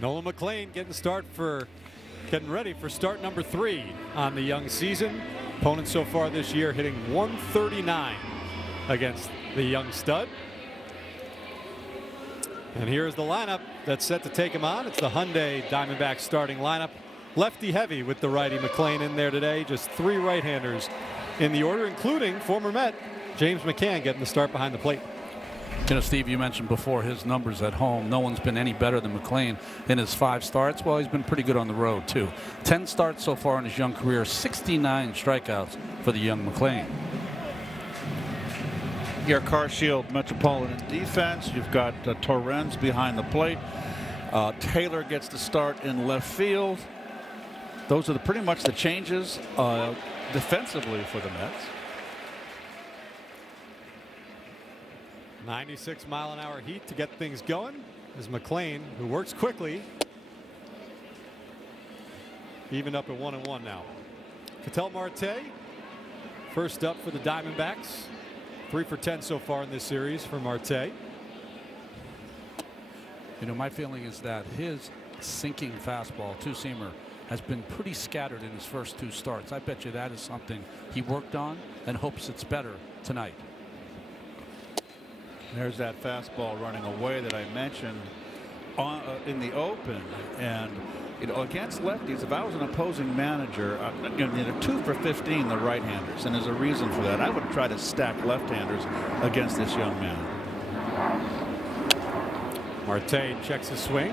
Nolan McLean getting ready for start number 3 on the young season. Opponent so far this year hitting .139 against the young stud. And here's the lineup that's set to take him on. It's the Hyundai Diamondbacks starting lineup. Lefty heavy with the righty McLean in there today. Just 3 right-handers in the order, including former Met James McCann getting the start behind the plate. You know, Steve, you mentioned before his numbers at home. No one's been any better than McLean in his 5 starts. Well, he's been pretty good on the road, too. 10 starts so far in his young career, 69 strikeouts for the young McLean. Your Car Shield Metropolitan defense. You've got Torrens behind the plate. Taylor gets the start in left field. Those are pretty much the changes defensively for the Mets. 96-mile-an-hour heat to get things going as McLean, who works quickly, even up at 1-1 now. Ketel Marte first up for the Diamondbacks. 3 for 10 so far in this series for Marte. You know, my feeling is that his sinking fastball, two-seamer, has been pretty scattered in his first 2 starts. I bet you that is something he worked on and hopes it's better tonight. There's that fastball running away that I mentioned in the open. And you know, against lefties, if I was an opposing manager, 2 for 15 the right-handers, and there's a reason for that. I would try to stack left-handers against this young man. Marte checks his swing.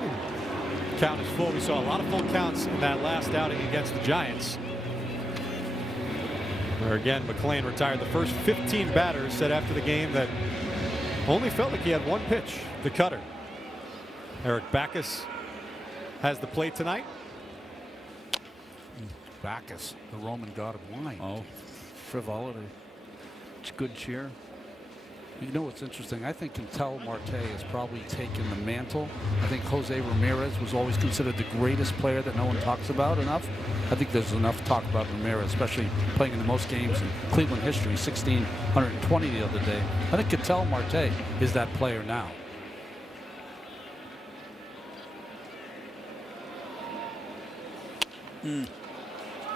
Count is full. We saw a lot of full counts in that last outing against the Giants, where again McLean retired the first 15 batters, said after the game that only felt like he had 1 pitch, the cutter. Eric Backus has the plate tonight. Bacchus, the Roman god of wine. Oh, frivolity. Good cheer. You know what's interesting? I think Ketel Marte has probably taken the mantle. I think Jose Ramirez was always considered the greatest player that no one talks about enough. I think there's enough talk about Ramirez, especially playing in the most games in Cleveland history, 1,620 the other day. I think Ketel Marte is that player now.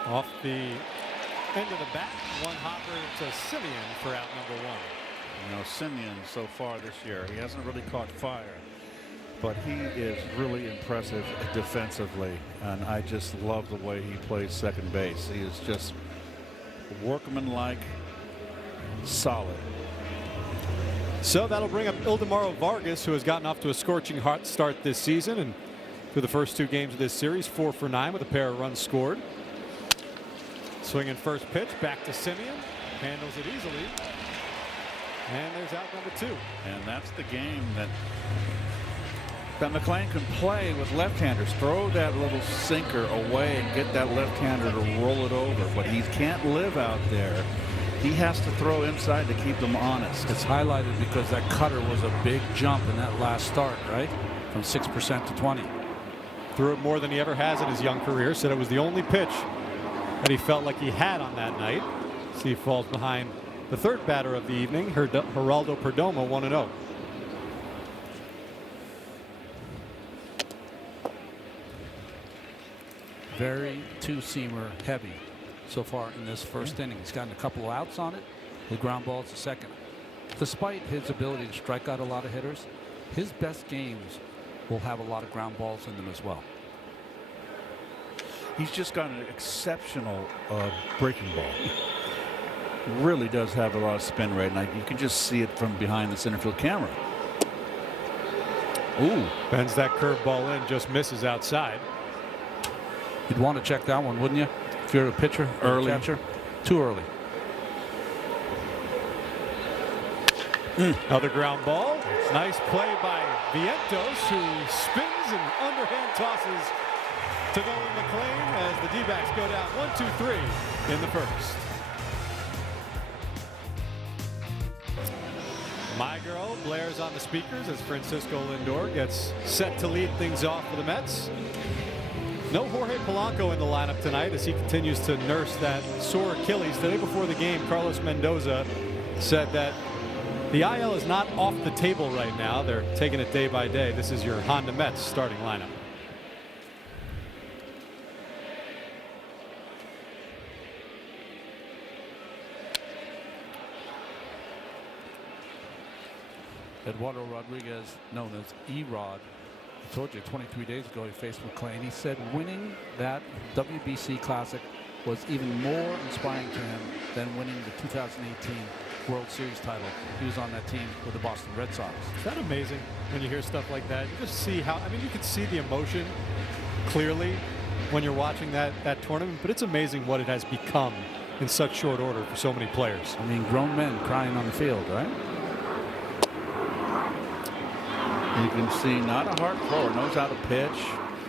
Off the end of the bat, 1 hopper to Simeon for out number 1. You know, Simeon so far this year, he hasn't really caught fire, but he is really impressive defensively, and I just love the way he plays second base. He is just workmanlike, solid. So that'll bring up Ildemaro Vargas, who has gotten off to a scorching hot start this season, and through the first 2 games of this series, 4 for 9 with a pair of runs scored. Swinging first pitch back to Simeon, handles it easily. And there's out number 2. And that's the game that McLean can play with left-handers. Throw that little sinker away and get that left-hander to roll it over. But he can't live out there. He has to throw inside to keep them honest. It's highlighted because that cutter was a big jump in that last start, right? From 6% to 20. Threw it more than he ever has in his young career. Said it was the only pitch that he felt like he had on that night. See, he falls behind the 3rd batter of the evening, Geraldo Perdomo, 1-0. Very two-seamer heavy so far in this first inning. He's gotten a couple of outs on it. The ground ball is the second. Despite his ability to strike out a lot of hitters, his best games will have a lot of ground balls in them as well. He's just got an exceptional breaking ball. Really does have a lot of spin rate, and you can just see it from behind the center field camera. Ooh, bends that curveball in, just misses outside. You'd want to check that one, wouldn't you? If you're a pitcher, early catcher, too early. Another ground ball. Nice play by Vientos, who spins and underhand tosses to Nolan McLean as the D-backs go down 1-2-3 in the first. My Girl blares on the speakers as Francisco Lindor gets set to lead things off for the Mets. No Jorge Polanco in the lineup tonight as he continues to nurse that sore Achilles. The day before the game, Carlos Mendoza said that the IL is not off the table right now. They're taking it day by day. This is your Honda Mets starting lineup. Eduardo Rodriguez, known as E-Rod, I told you 23 days ago he faced McClain. He said winning that WBC Classic was even more inspiring to him than winning the 2018 World Series title. He was on that team with the Boston Red Sox. Is that amazing when you hear stuff like that? You just see how, I mean, you can see the emotion clearly when you're watching that tournament, but it's amazing what it has become in such short order for so many players. I mean, grown men crying on the field, right? You can see not a hard thrower, knows how to pitch.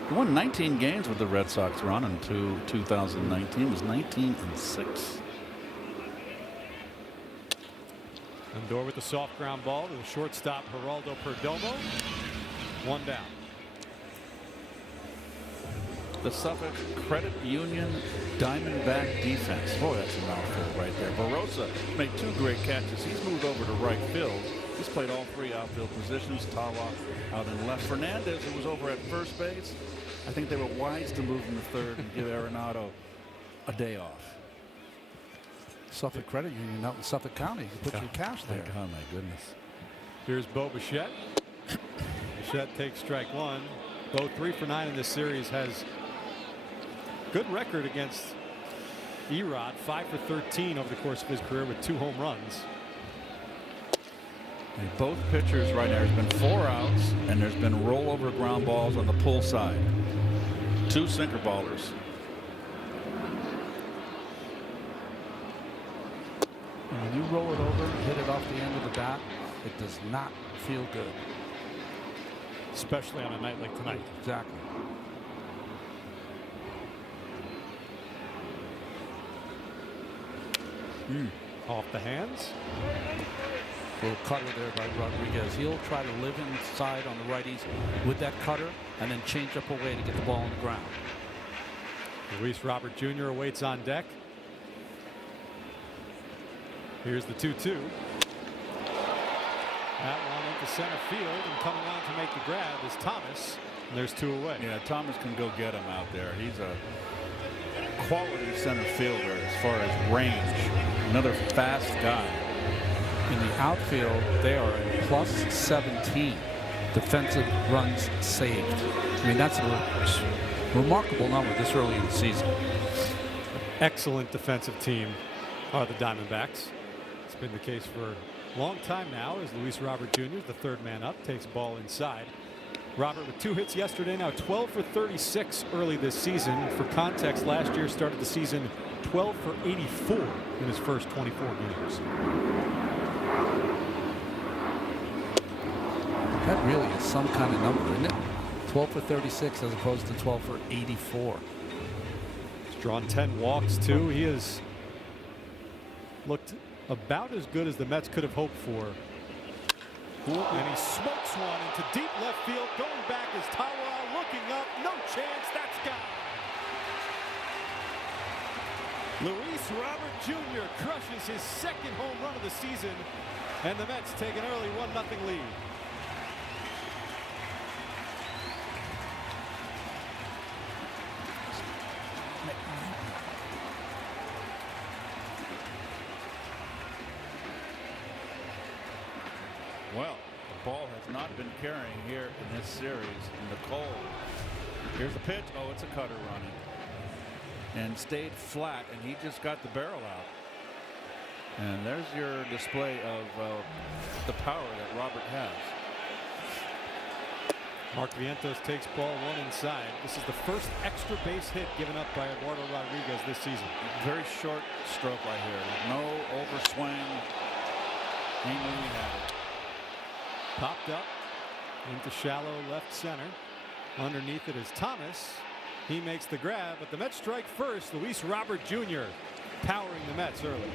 He won 19 games with the Red Sox run in 2019. It was 19-6. Lindor with the soft ground ball to the shortstop Geraldo Perdomo. One down. The Suffolk Credit Union Diamondback defense. Boy, that's a mouthful right there. Barossa made 2 great catches. He's moved over to right field. He's played all 3 outfield positions. Tawa out in left. Fernandez, who was over at first base, I think they were wise to move him to third and give Arenado a day off. Suffolk Credit Union out in Suffolk County. You put your cash there. Oh, my goodness. Here's Bo Bichette. Bichette takes strike 1. Bo 3 for 9 in this series, has good record against E-Rod, 5 for 13 over the course of his career with 2 home runs. And both pitchers right now, there's been 4 outs, and there's been rollover ground balls on the pull side. 2 sinker ballers. And when you roll it over and hit it off the end of the bat, it does not feel good. Especially on a night like tonight. Exactly. Off the hands. Little cutter there by Rodriguez. He'll try to live inside on the righties with that cutter and then change up a way to get the ball on the ground. Luis Robert Jr. awaits on deck. Here's the 2-2. That one into center field, and coming on to make the grab is Thomas. And there's 2 away. Yeah, Thomas can go get him out there. He's a quality center fielder as far as range. Another fast guy. In the outfield, they are a plus 17 defensive runs saved. I mean, that's a remarkable number this early in the season. Excellent defensive team are the Diamondbacks. It's been the case for a long time now, as Luis Robert Jr., the 3rd man up, takes ball inside. Robert with 2 hits yesterday, now 12 for 36 early this season. For context, last year started the season 12 for 84 in his first 24 games. That really is some kind of number, isn't it? 12 for 36 as opposed to 12 for 84. He's drawn 10 walks, too. He has looked about as good as the Mets could have hoped for. And he smokes one into deep left field. Going back is Tawa, looking up. No chance. That's gone. Luis Robert Jr. crushes his 2nd home run of the season. And the Mets take an early 1-0 lead. Well, the ball has not been carrying here in this series in the cold. Here's the pitch. Oh, it's a cutter running. And stayed flat, and he just got the barrel out. And there's your display of the power that Robert has. Mark Vientos takes ball 1 inside. This is the first extra base hit given up by Eduardo Rodriguez this season. Very short stroke right here. No overswing. He knew he had it. Popped up into shallow left center. Underneath it is Thomas. He makes the grab, but the Mets strike first. Luis Robert Jr. powering the Mets early.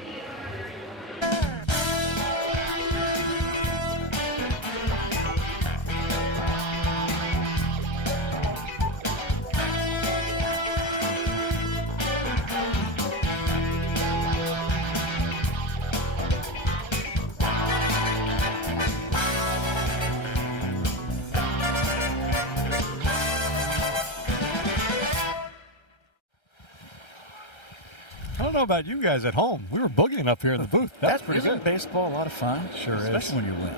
I don't know about you guys at home. We were boogieing up here in the booth. That's pretty Isn't good. baseball a lot of fun? Sure Especially is. when you win.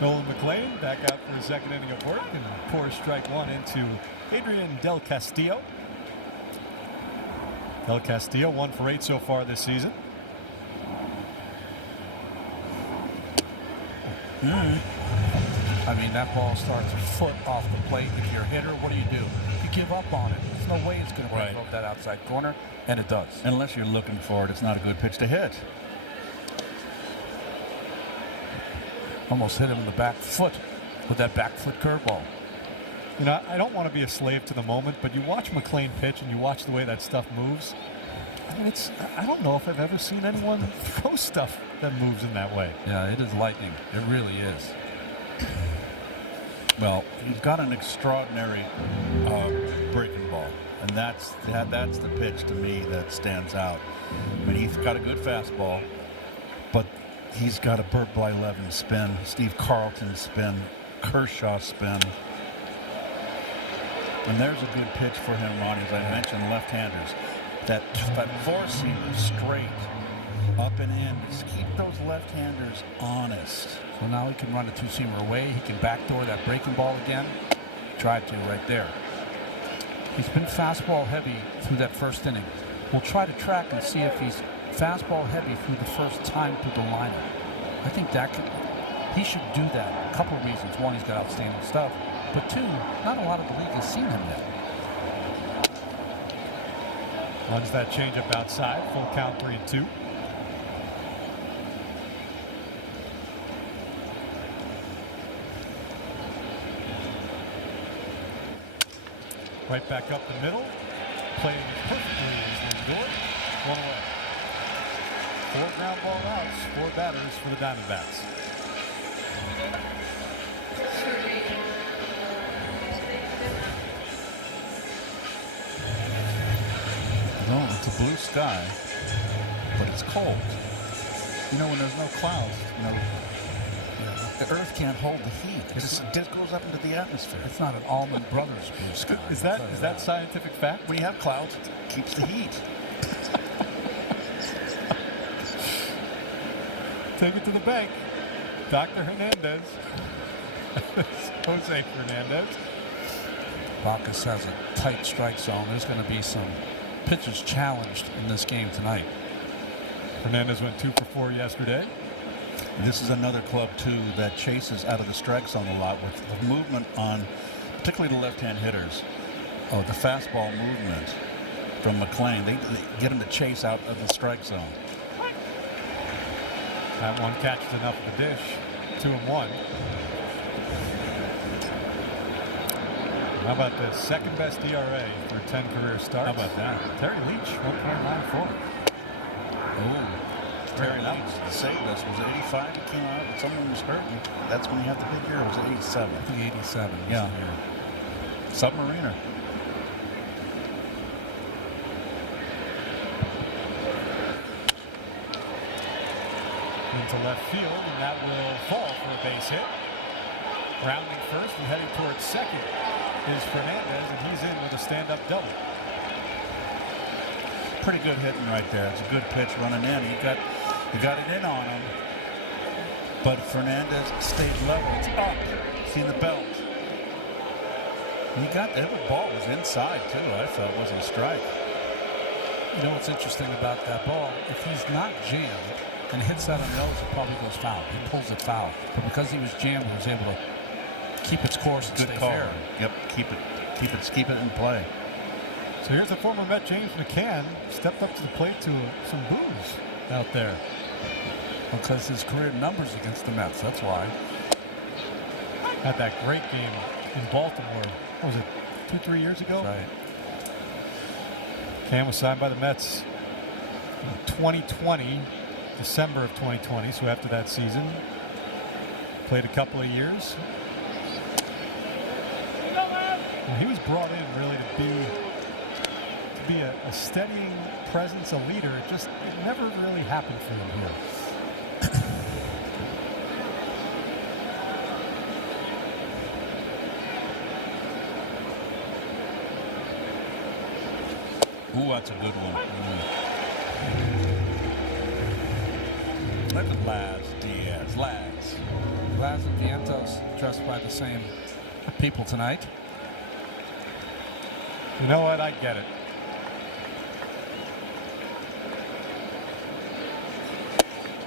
Nolan McLean back out for the second inning of work and pours strike one into Adrian Del Castillo. Del Castillo 1 for 8 so far this season. I mean, that ball starts a foot off the plate. If you're a hitter, what do? You give up on it. There's no way it's going to break over that outside corner, and it does. Unless you're looking for it, it's not a good pitch to hit. Almost hit him in the back foot with that back foot curveball. You know, I don't want to be a slave to the moment, but you watch McLean pitch and you watch the way that stuff moves. I mean, I don't know if I've ever seen anyone throw stuff that moves in that way. Yeah, it is lightning. It really is. Well, he's got an extraordinary breaking ball, and that's the pitch to me that stands out. I mean, he's got a good fastball, but he's got a Burt Blyleven spin, Steve Carlton spin, Kershaw spin. And there's a good pitch for him, Ronnie, as I mentioned, left-handers. That four-seamer straight, up and in. Just keep those left-handers honest. So now he can run a two-seamer away. He can backdoor that breaking ball again. Tried to right there. He's been fastball heavy through that first inning. We'll try to track and see if he's fastball heavy through the first time through the lineup. I think he should do that. A couple of reasons. One, he's got outstanding stuff. But two, not a lot of the league has seen him yet. Runs that changeup outside. Full count 3-2. Right back up the middle. Playing perfectly is Lindor. 1 away. 4 ground ball outs, 4 batters for the Diamondbacks. No, it's a blue sky, but it's cold. You know, when there's no clouds, the earth can't hold the heat. It just goes up into the atmosphere. It's not an Allman Brothers blue sky. Is that scientific fact? When you have clouds, it keeps the heat. Take it to the bank. Dr. Hernandez. Jose Fernandez. Bacchus has a tight strike zone. There's going to be some pitchers challenged in this game tonight. Fernandez went 2 for 4 yesterday. This is another club, too, that chases out of the strike zone a lot with the movement on, particularly the left-hand hitters. Oh, the fastball movement from McLean. They get him to chase out of the strike zone. That one catches enough of the dish. 2-1. How about the second best ERA for 10 career starts? How about that? Terry Leach, 1.94. Oh, Terry Leach saved us. Was it 85 he came out? Someone was hurting. That's when he had the big year. Or was it 87? I think 87. Yeah. Submariner. Into left field, and that will fall for a base hit. Rounding first and heading towards second is Fernandez, and he's in with a stand-up double. Pretty good hitting right there. It's a good pitch running in. He got it in on him, but Fernandez stayed level. It's up. See the belt. He got the ball was inside too. I felt it wasn't a strike. You know what's interesting about that ball? If he's not jammed and hits that on the nose, it probably goes foul. He pulls it foul, but because he was jammed, he was able to keep its course and Good stay call. fair. Yep, keep it in play. So here's the former Met James McCann, stepped up to the plate to some boos out there. Because his career numbers against the Mets, that's why. Had that great game in Baltimore. What was it, 2-3 years ago? Right. Cam was signed by the Mets in 2020, December of 2020, so after that season. Played a couple of years. And he was brought in really to be a steadying presence, a leader. It never really happened for him here. Ooh, that's a good one. Look at Laz Diaz. Glaz and Vientos dressed by the same people tonight. You know what? I get it.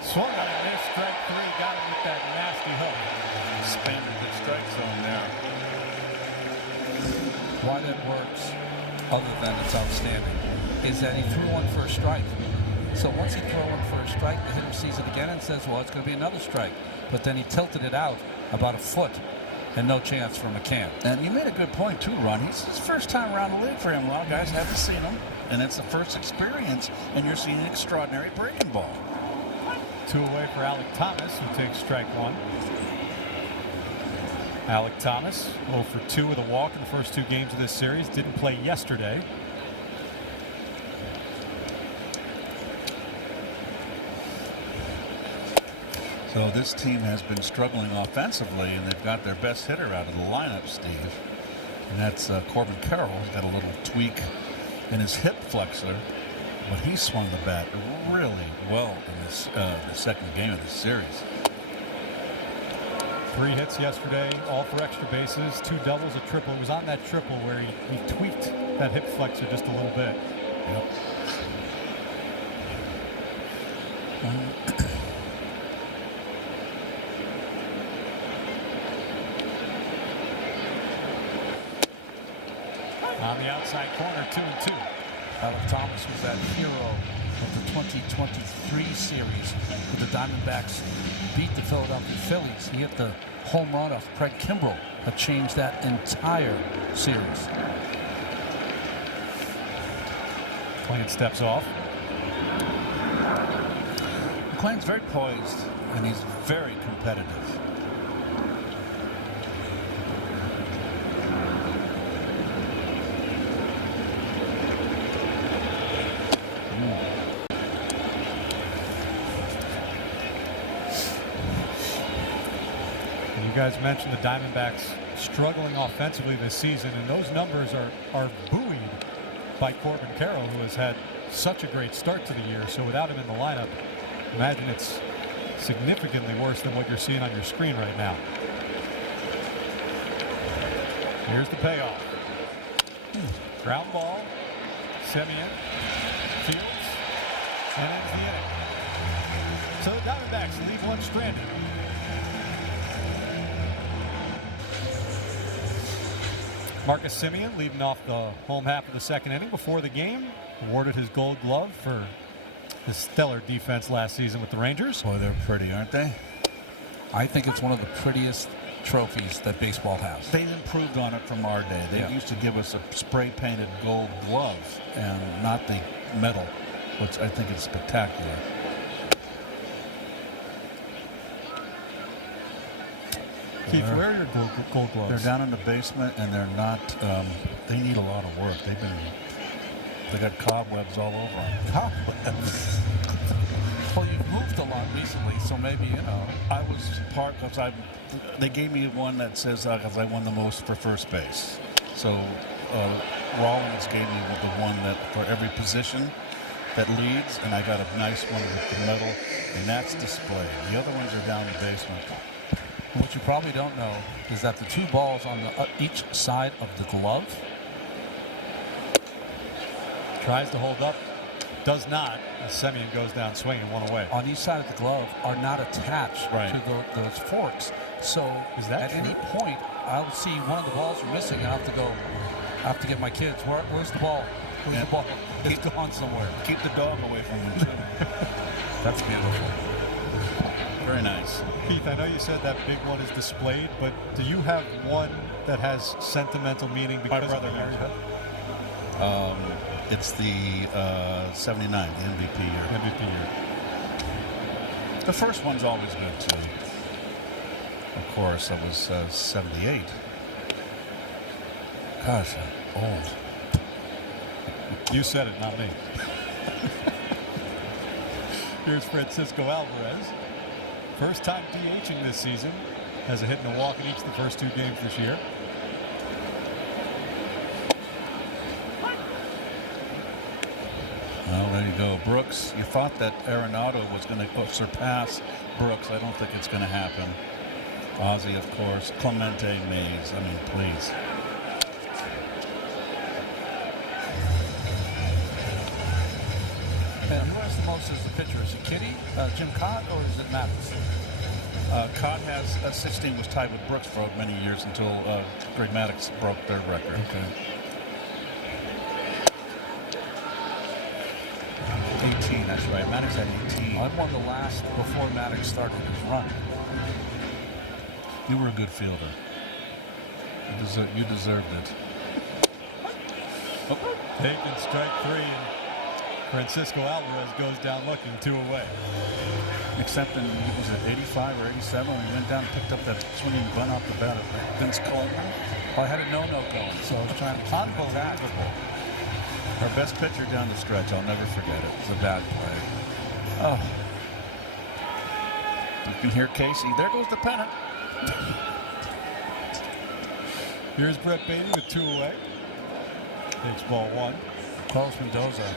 Swung on a miss, strike 3, got him with that nasty hook. Expanded the strike zone there. Why that works, other than it's outstanding, is that he threw one for a strike. So once he threw one for a strike, the hitter sees it again and says, well, it's going to be another strike. But then he tilted it out about a foot, and no chance for McCann. And you made a good point, too, Ron. It's his first time around the league for him. A lot of guys haven't seen him, and it's the first experience, and you're seeing an extraordinary breaking ball. 2 away for Alec Thomas, who takes strike 1. Alec Thomas, 0 for 2 with a walk in the first 2 games of this series. Didn't play yesterday. So this team has been struggling offensively, and they've got their best hitter out of the lineup, Steve. And that's Corbin Carroll. He's got a little tweak in his hip flexor, but he swung the bat really well in this the second game of the series. 3 hits yesterday, all for extra bases, 2 doubles, a triple. It was on that triple where he tweaked that hip flexor just a little bit. Yep. On the outside corner, 2-2. Alec Thomas was that hero of the 2023 series with the Diamondbacks beat the Philadelphia Phillies. He hit the home run off Craig Kimbrell that changed that entire series. McClain steps off. McClain's very poised, and he's very competitive. You guys mentioned the Diamondbacks struggling offensively this season, and those numbers are buoyed by Corbin Carroll, who has had such a great start to the year. So without him in the lineup, imagine it's significantly worse than what you're seeing on your screen right now. Here's the payoff. Ground ball. Semien fields and ends the inning. So the Diamondbacks leave one stranded. Marcus Semien leading off the home half of the second inning before the game. Awarded his Gold Glove for his stellar defense last season with the Rangers. Boy, they're pretty, aren't they? I think it's one of the prettiest trophies that baseball has. They improved on it from our day. They used to give us a spray-painted gold glove and not the metal, which I think is spectacular. Keith, where are your gold gloves? They're down in the basement, and they're not. They need a lot of work. They got cobwebs all over them. Cobwebs. Well, you've moved a lot recently, so maybe, you know. I was part because they gave me one that says because I won the most for first base. So Rawlings gave me the one that for every position that leads, and I got a nice one with the metal, and that's displayed. The other ones are down in the basement. What you probably don't know is that the 2 balls on each side of the glove. Tries to hold up, does not. As Semien goes down swinging, 1 away. On each side of the glove are not attached to those forks. So at any point, I'll see one of the balls are missing, and I have to get my kids. Where's the ball? Where's the ball? It's gone somewhere. Keep the dog away from them, too. That's beautiful. Very nice. Keith, I know you said that big one is displayed, but do you have one that has sentimental meaning because My brother has it. It's the 79, the MVP year. MVP year. The first one's always good, too. Of course, that was 78. Gosh, I'm old. You said it, not me. Here's Francisco Alvarez. First time DHing this season. Has a hit and a walk in each of the first 2 games this year. Well, there you go. Brooks, you thought that Arenado was going to surpass Brooks. I don't think it's going to happen. Ozzie, of course. Clemente, Mays. I mean, please. And who has the most as the pitcher? Is it Kitty, Jim Cott, or is it Maddox? Cott has 16, was tied with Brooks for many years until Greg Maddox broke their record. Okay. 18, that's right. Maddox had 18. I won the last before Maddox started his run. You were a good fielder. You deserved it. Taking strike 3. And Francisco Alvarez goes down looking, 2 away. Except in, was it 85 or 87 when he went down and picked up that swinging bunt off the bat of Vince Coleman? Well, I had a no-no going, so I was trying to attack. Our best pitcher down the stretch, I'll never forget it. It was a bad play. Oh. You can hear Casey. There goes the pennant. Here's Brett Beatty with 2 away. Takes ball 1. Carlos Mendoza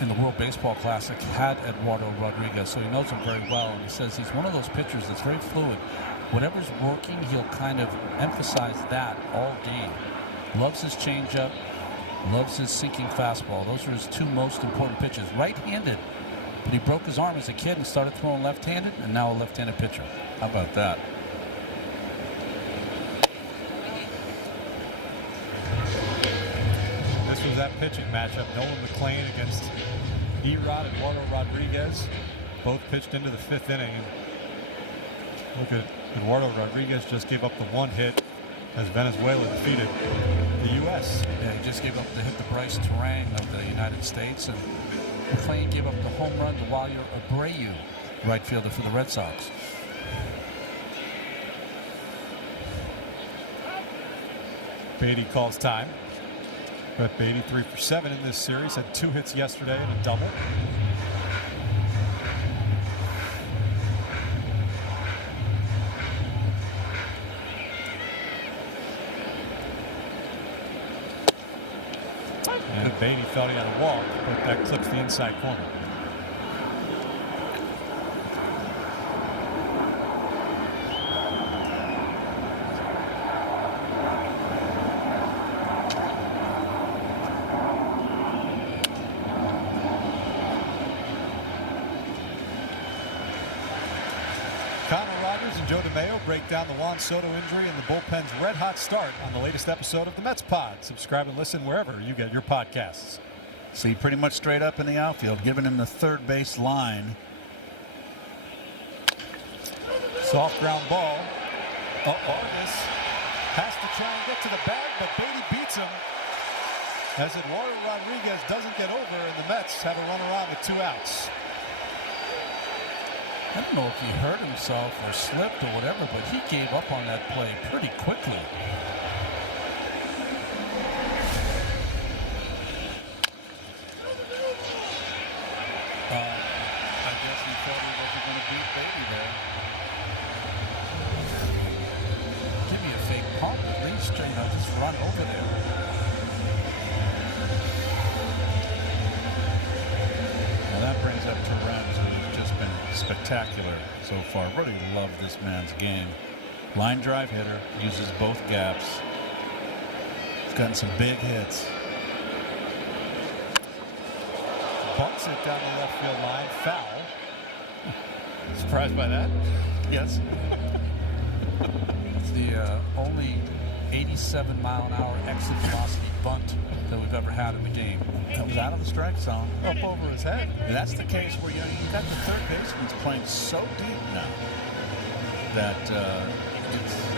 in the World Baseball Classic had Eduardo Rodriguez, so he knows him very well, and he says he's one of those pitchers that's very fluid. Whatever's working, he'll kind of emphasize that all game. Loves his changeup, loves his sinking fastball. Those are his 2 most important pitches. Right-handed, but he broke his arm as a kid and started throwing left-handed, and now a left-handed pitcher. How about that? This was that pitching matchup. Nolan McLean against Erod and Eduardo Rodriguez. Both pitched into the 5th inning. Look at Eduardo Rodriguez just gave up the 1 hit as Venezuela defeated the U.S. Yeah, he just gave up the hit to Bryce Terang of the United States, and McLean gave up the home run to Waller Abreu, right fielder for the Red Sox. Beatty calls time. Brett Beatty 3 for 7 in this series. Had 2 hits yesterday and a double. And Beatty thought he had a walk, but that clips the inside corner. Joe DeMeo break down the Juan Soto injury and the bullpen's red-hot start on the latest episode of the Mets Pod. Subscribe and listen wherever you get your podcasts. See, pretty much straight up in the outfield, giving him the third base line. Soft ground ball. Vargas has to try and get to the bag, but Beatty beats him as Eduardo Rodriguez doesn't get over, and the Mets have a runaround with 2 outs. I don't know if he hurt himself or slipped or whatever, but he gave up on that play pretty quickly. I guess he thought he wasn't going to beat Beatty there. Give me a fake pump at least, just run over there. Well, that brings up Terrence, who's just been spectacular so far. Really love this man's game. Line drive hitter, uses both gaps. He's gotten some big hits. Bunts it down the left field line. Foul. Surprised by that? Yes. It's the only 87-mile-an-hour exit velocity bunt that we've ever had in the game. That was out of the strike zone. Up over his head. And that's the case where you got the third baseman's playing so deep now that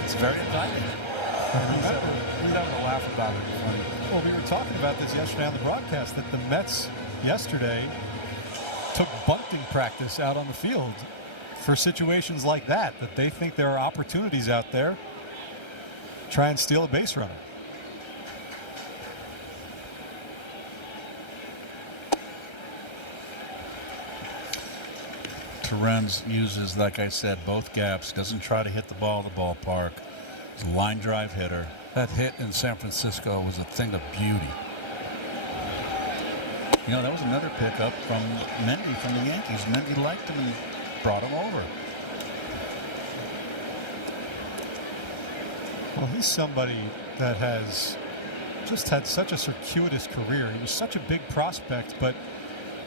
it's very inviting. He's having a laugh about it. It's funny. Well, we were talking about this yesterday on the broadcast, that the Mets yesterday took bunting practice out on the field for situations like that they think there are opportunities out there to try and steal a base runner. Terrence uses, like I said, both gaps. Doesn't try to hit the ball at the ballpark. He's a line drive hitter. That hit in San Francisco was a thing of beauty. You know, that was another pickup from Mendy from the Yankees. Mendy liked him and brought him over. Well, he's somebody that has just had such a circuitous career. He was such a big prospect, but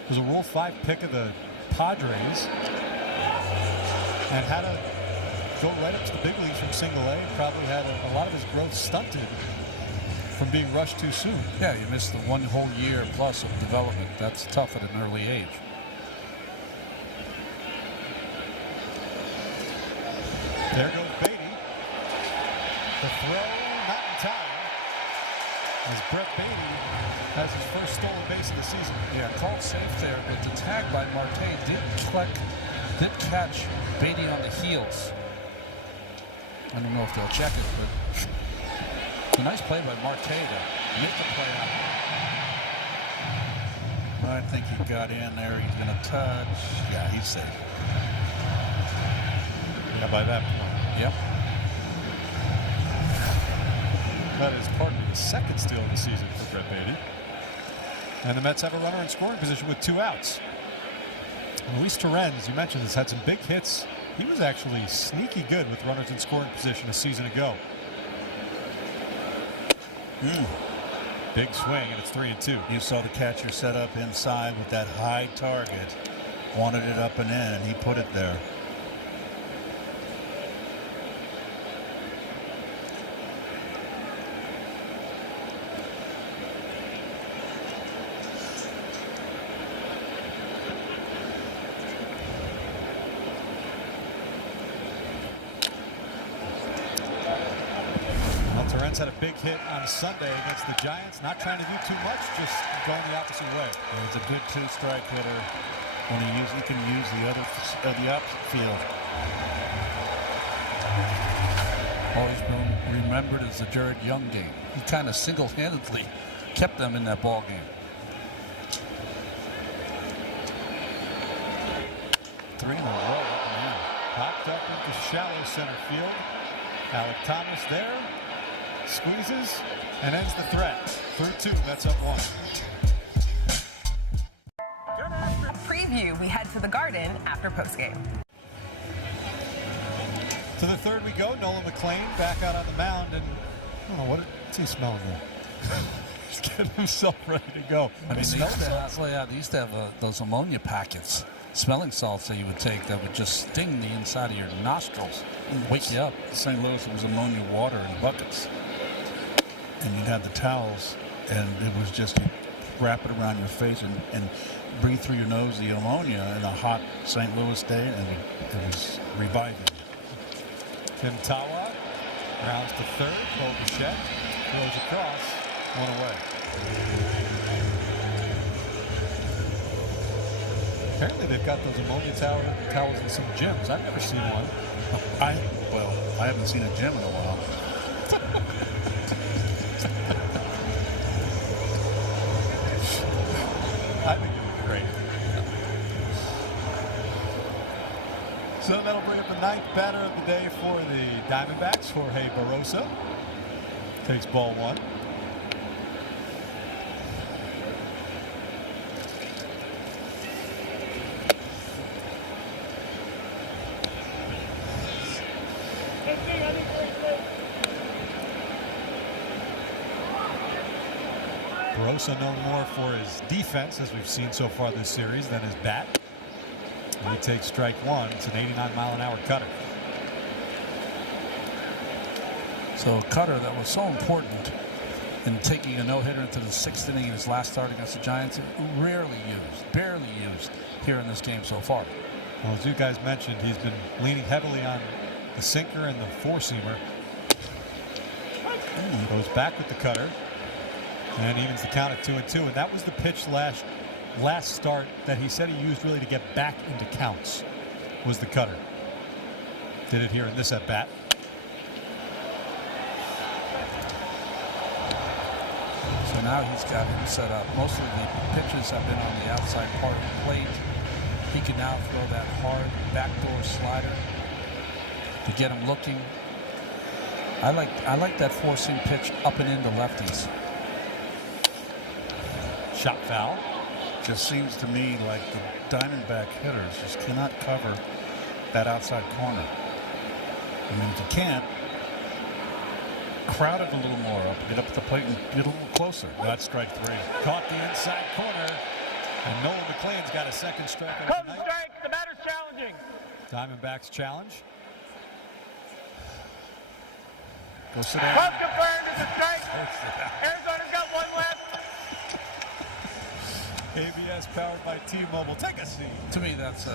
was a Rule 5 pick of the Padres and had to go right up to the big leagues from single A. Probably had a lot of his growth stunted from being rushed too soon. Yeah, you missed the 1 whole year plus of development. That's tough at an early age. There goes Beatty. The throw, not in time. As Brett Beatty has his first stolen base of the season. Yeah, called safe there, but the tag by Marte did catch Beatty on the heels. I don't know if they'll check it, but it's a nice play by Marte to get the play out. I think he got in there. He's going to touch. Yeah, he's safe. Yeah, by that point. Yep. That is part of the second steal of the season for Brett Beatty. And the Mets have a runner in scoring position with 2 outs. Luis Torrens, you mentioned, has had some big hits. He was actually sneaky good with runners in scoring position a season ago. Big swing, and it's 3-2. You saw the catcher set up inside with that high target. Wanted it up and in, and he put it there. Torrens had a big hit on Sunday against the Giants. Not trying to do too much, just going the opposite way. He's a good 2-strike hitter. When he can use the opposite field. Always been remembered as the Jared Young game. He kind of single-handedly kept them in that ball game. 3 in a row up and in. Popped up into shallow center field. Alec Thomas there. Squeezes and ends the threat. 3-2, Mets up 1. Preview, we head to the Garden after postgame. To the third we go. Nolan McLean back out on the mound, and I don't know, what's he smelling there? He's getting himself ready to go. I mean, they used to have those ammonia packets, smelling salts that you would take that would just sting the inside of your nostrils and wake you up. St. Louis was ammonia water in buckets. And you'd have the towels, and it was just wrap it around your face and breathe through your nose the ammonia in a hot St. Louis day, and it was reviving. Tim Tawa rounds to third. Cole Bichette throws across, 1 away. Apparently they've got those ammonia towels in some gyms. I've never seen one. I haven't seen a gym in a while. I think it would be great. So that'll bring up the 9th batter of the day for the Diamondbacks. Jorge Barroso takes ball 1. Barroso known more for his defense, as we've seen so far this series, than his bat. And he takes strike 1. It's an 89-mile-an-hour cutter. So a cutter that was so important in taking a no-hitter into the 6th inning in his last start against the Giants, barely used here in this game so far. Well, as you guys mentioned, he's been leaning heavily on the sinker and the four-seamer. Goes back with the cutter and evens the count at 2-2. And that was the pitch last start that he said he used really to get back into counts, was the cutter. Did it here in this at-bat. So now he's got him set up. Most of the pitches have been on the outside part of the plate. He can now throw that hard backdoor slider to get him looking. I like that four-seam pitch up and into lefties. Shot foul. Just seems to me like the Diamondback hitters just cannot cover that outside corner. I mean, if you can't, crowd it a little more up, get up at the plate and get a little closer. That's strike 3. Caught the inside corner, and Nolan McLean's got a second strike. Come strike, the batter's challenging. Diamondbacks challenge. Go sit down. Club confirmed as a strike. Arizona's got one left. ABS powered by T-Mobile. Take a seat. To me, that's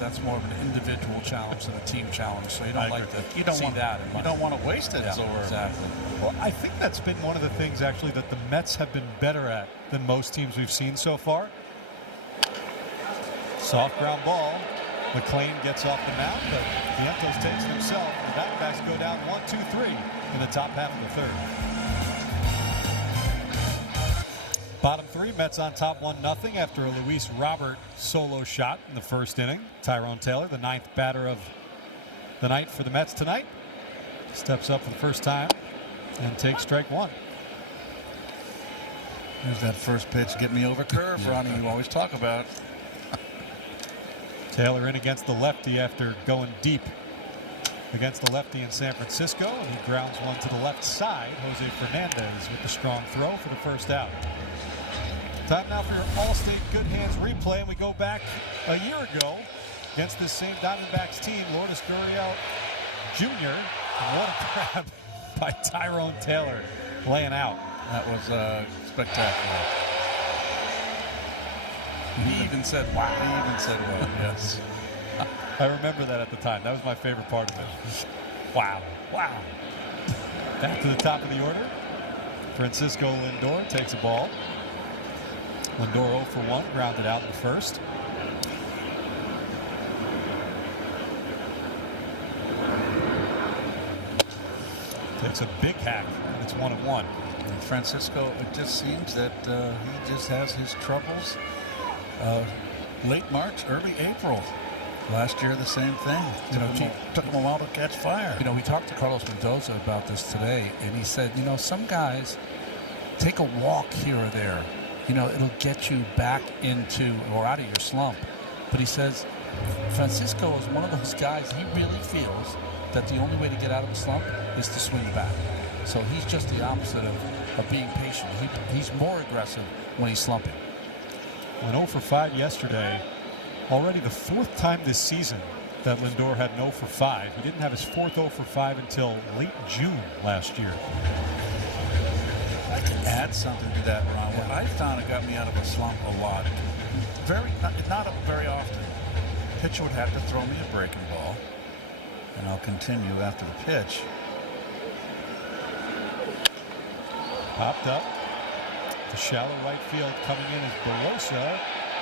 that's more of an individual challenge than a team challenge. So you don't like to You don't see want that. You don't want to waste it. Yeah, So exactly. Well, I think that's been one of the things, actually, that the Mets have been better at than most teams we've seen so far. Soft ground ball. McLean gets off the mound, but Vientos takes it himself. The Diamondbacks go down 1-2-3 in the top half of the third. Bottom 3, Mets on top 1-0 after a Luis Robert solo shot in the first inning. Tyrone Taylor, the 9th batter of the night for the Mets tonight, steps up for the first time and takes strike 1. There's that first pitch, get me over curve, Ronnie, you always talk about. Taylor in against the lefty after going deep against the lefty in San Francisco, and he grounds one to the left side. Jose Fernandez with the strong throw for the first out. Time now for your All-State Good Hands replay, and we go back a year ago against this same Diamondbacks team. Lourdes Gurriel Jr. What a grab by Tyrone Taylor, laying out. That was spectacular. He even said, wow. He even said, well, yes. I remember that at the time. That was my favorite part of it. Wow. Wow. Back to the top of the order. Francisco Lindor takes a ball. Lindor 0 for 1, grounded out in the first. Takes a big hack, and it's 1-1. And Francisco, it just seems that he just has his troubles. Late March, early April. Last year, the same thing. Took him a while to catch fire. We talked to Carlos Mendoza about this today, and he said, some guys take a walk here or there. It'll get you back into or out of your slump. But he says Francisco is one of those guys, he really feels that the only way to get out of a slump is to swing back. So he's just the opposite of being patient. He's more aggressive when he's slumping. Went 0 for 5 yesterday. Already the 4th time this season that Lindor had an 0 for 5. He didn't have his 4th 0 for 5 until late June last year. I can add something to that, Ron. What I found it got me out of a slump a lot. Not very often. Pitcher would have to throw me a breaking ball, and I'll continue after the pitch. Popped up. The shallow right field coming in is Barossa.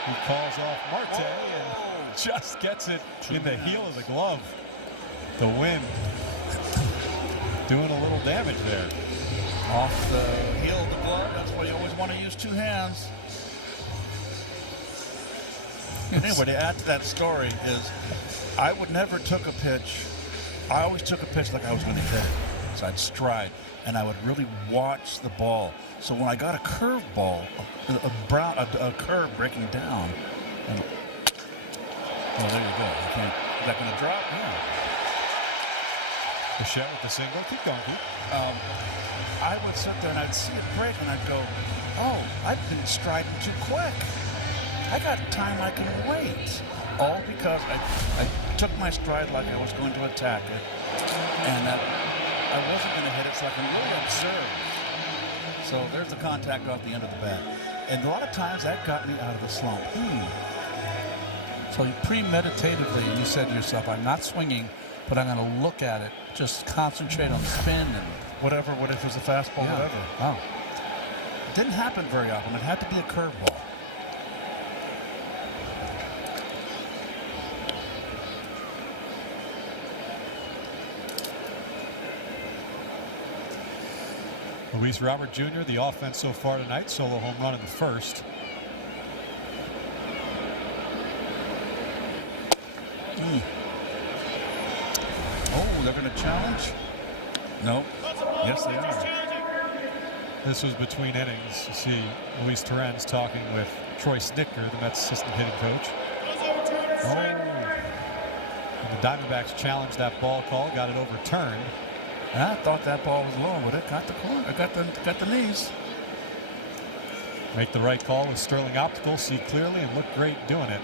He calls off Marte and just gets it in the heel of the glove. The wind doing a little damage there. Off the heel of the glove. That's why you always want to use 2 hands. Anyway, to add to that story is I would never took a pitch. I always took a pitch like I was going to hit it. So I'd stride, and I would really watch the ball. So when I got a curve ball, a curve breaking down, and there you go. Is that going to drop? Yeah. Bichette with the single. Keep going, Keith. I would sit there and I'd see it break, and I'd go, oh, I've been striding too quick. I got time I can wait. All because I took my stride like I was going to attack it, and I wasn't going to hit it, so I can really observe. So there's the contact off the end of the bat. And a lot of times that got me out of the slump. So you premeditatively, you said to yourself, I'm not swinging, but I'm going to look at it, just concentrate on spin and whatever, what if it was a fastball, whatever. Oh. It didn't happen very often. It had to be a curveball. Luis Robert Jr., the offense so far tonight, solo home run in the first. Oh, they're going to challenge? Nope. Yes, they are. This was between innings. You see Luis Torrens talking with Troy Snicker, the Mets assistant hitting coach. And the Diamondbacks challenged that ball call, got it overturned. And I thought that ball was low, but it got the corner. It got the knees. Make the right call with Sterling Optical. See clearly and look great doing it.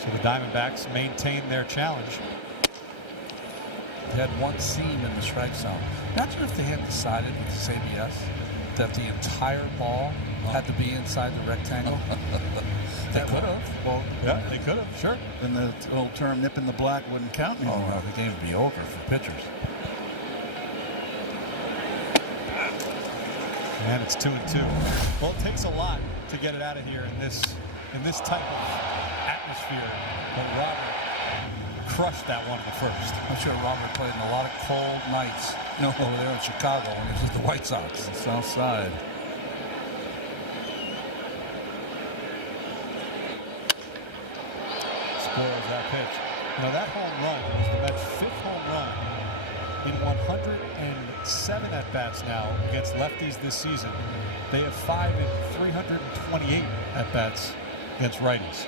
So the Diamondbacks maintain their challenge. They had one seam in the strike zone. Imagine if they had decided with this ABS that the entire ball had to be inside the rectangle. They could have. Well, Yeah, they could have, sure. then the old term "nip in the black" wouldn't count anymore. The game would be over for pitchers. And it's 2-2. Well, it takes a lot to get it out of here in this type of atmosphere. But Robert crushed that one in the first. I'm sure Robert played in a lot of cold nights over there in Chicago when he was with the White Sox. The South Side. Spoils that pitch. Now that home run was the Mets' 5th home run in 107 at-bats now against lefties this season. They have 5 in 328 at-bats against righties.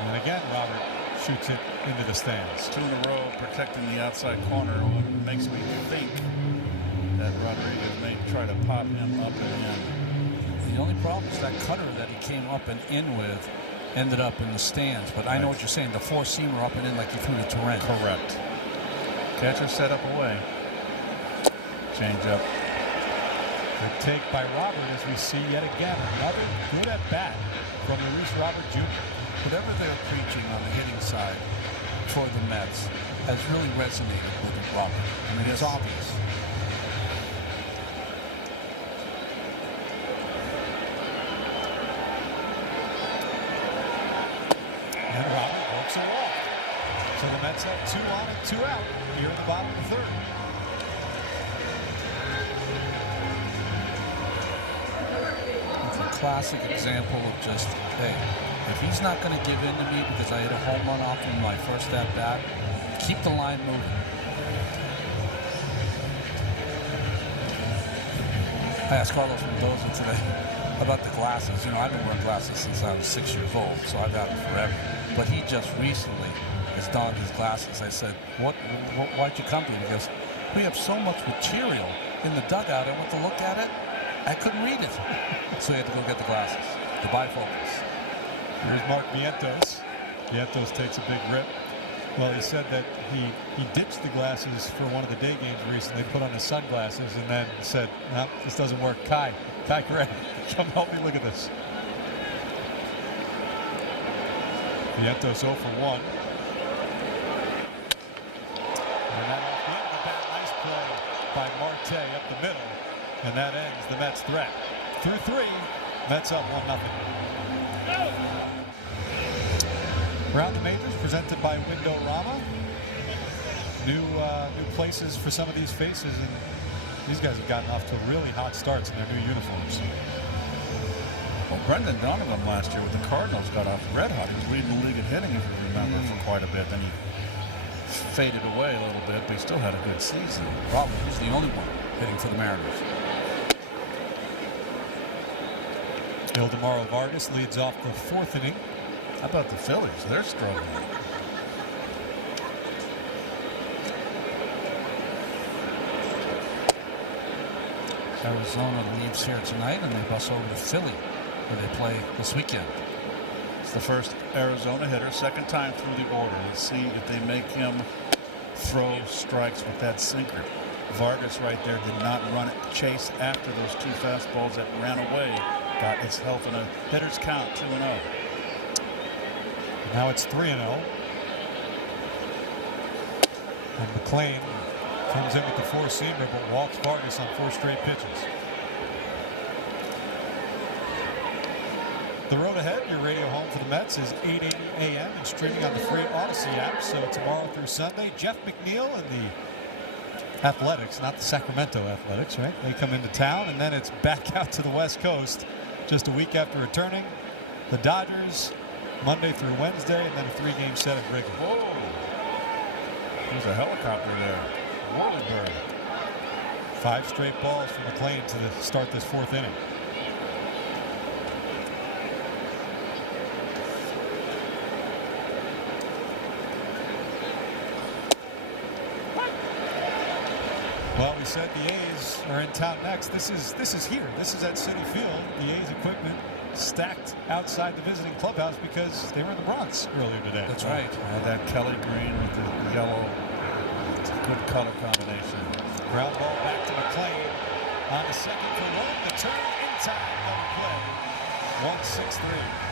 And again, Robert shoots it into the stands. 2 in a row protecting the outside corner. What makes me think that Rodriguez may try to pop him up and in. The only problem is that cutter that he came up and in with ended up in the stands. But I know what you're saying. The 4-seamer up and in like you threw the Torrent. Correct. Catcher set up away. Change up. Good take by Robert as we see yet again another good at bat from Luis Robert Jr. Whatever they're preaching on the hitting side for the Mets has really resonated with Robert. I mean, it's obvious. And Robert works a walk. So the Mets have 2 on and 2 out here in the bottom of the 3rd. It's a classic example of just, hey, if he's not going to give in to me because I hit a home run off in my first at-bat, keep the line moving. I asked Carlos Mendoza today about the glasses. You know, I've been wearing glasses since I was 6 years old, so I've had them forever. But he just recently has donned his glasses. I said, why'd you come to me? He goes, we have so much material in the dugout. I went to look at it. I couldn't read it. So he had to go get the glasses, the bifocals. Here's Mark Vientos. Vientos takes a big rip. Well, he said that he ditched the glasses for one of the day games recently, put on his sunglasses, and then said, no, this doesn't work. Kai Correa, come help me look at this. Vientos 0 for 1. And that off the end of the bat, nice play by Marte up the middle, and that ends the Mets' threat. Through 3, Mets up 1-0. Around the Majors, presented by Windorama. New places for some of these faces, and these guys have gotten off to really hot starts in their new uniforms. Well, Brendan Donovan last year with the Cardinals got off red hot. He was leading the league in hitting, if you remember, for quite a bit. Then he faded away a little bit, but he still had a good season. Robert was the only one hitting for the Mariners. Ildemaro Vargas leads off the 4th inning. How about the Phillies? They're struggling. Arizona leaves here tonight, and they bus over to Philly, where they play this weekend. It's the first Arizona hitter, second time through the order. Let's see if they make him throw strikes with that sinker. Vargas right there did not run it, chase after those 2 fastballs that ran away. Got itself in a hitter's count, 2-0. Now it's 3-0. And McLean comes in with the 4-seamer, but walks Vargas on 4 straight pitches. The road ahead, your radio home for the Mets, is 8:80 a.m. and streaming on the free Odyssey app. So tomorrow through Sunday, Jeff McNeil and the Athletics, not the Sacramento Athletics, right? They come into town, and then it's back out to the West Coast just a week after returning. The Dodgers, Monday through Wednesday, and then a 3-game set at Wrigley. Whoa. There's a helicopter there. Whirlybird. 5 straight balls for McLean to start this 4th inning. we said the A's are in town next. This is here. This is at Citi Field. The A's equipment stacked outside the visiting clubhouse because they were in the Bronx earlier today. That's right. That Kelly green with the yellow. It's a good color combination. Ground ball back to McClain on the second for one. The turn in time. Double play. 1-6-3.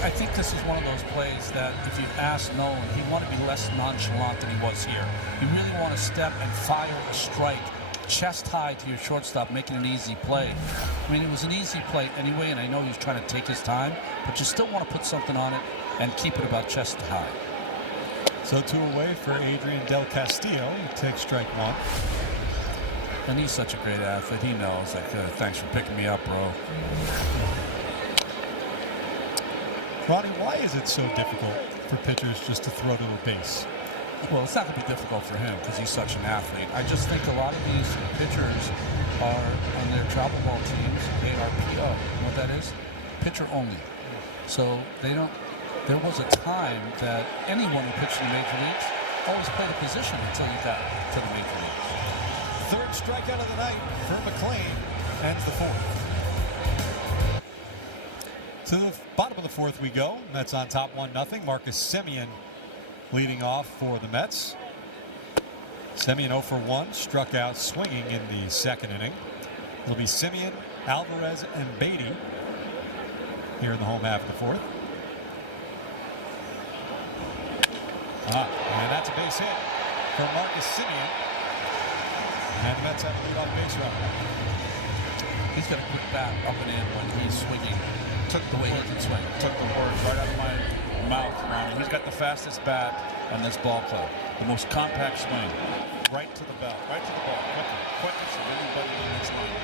I think this is one of those plays that if you ask Nolan, he wanted to be less nonchalant than he was here. You really want to step and fire a strike chest high to your shortstop, making an easy play. I mean, it was an easy play anyway, and I know he was trying to take his time, but you still want to put something on it and keep it about chest high. So 2 away for Adrian Del Castillo. He takes strike 1. And he's such a great athlete. He knows, like, thanks for picking me up, bro. Ronnie, why is it so difficult for pitchers just to throw to the base? Well, it's not going to be difficult for him because he's such an athlete. I just think a lot of these pitchers are on their travel ball teams. They are PO. You know what that is? Pitcher only. So they don't. There was a time that anyone who pitched in the major leagues always played a position until you got to the major leagues. Third strikeout of the night for McClain. Ends the fourth. To the bottom of the fourth we go. Mets on top 1-0. Marcus Semien leading off for the Mets. Semien 0 for 1, struck out swinging in the second inning. It'll be Semien, Alvarez, and Beatty here in the home half of the fourth. And that's a base hit for Marcus Semien. And the Mets have a leadoff base runner. He's got a quick bat up and in when he's swinging. Took the way he can swing. Took the words right out of my mouth, Ronnie. He's got the fastest bat on this ball club. The most compact swing. Right to the belt. Right to the ball. Quickest of anybody in this line.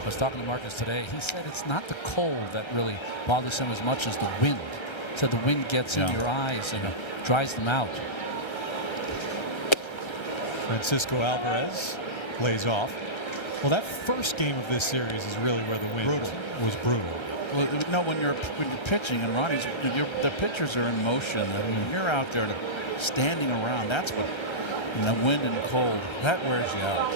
I was talking to Marcus today. He said it's not the cold that really bothers him as much as the wind. He said the wind gets in your eyes and dries them out. Francisco Alvarez lays off. Well, that first game of this series is really where the wind was brutal. Well, no, when you're pitching, and Ronnie's, the pitchers are in motion. I mean, you're out there standing around. That's what, and the wind and cold, that wears you out.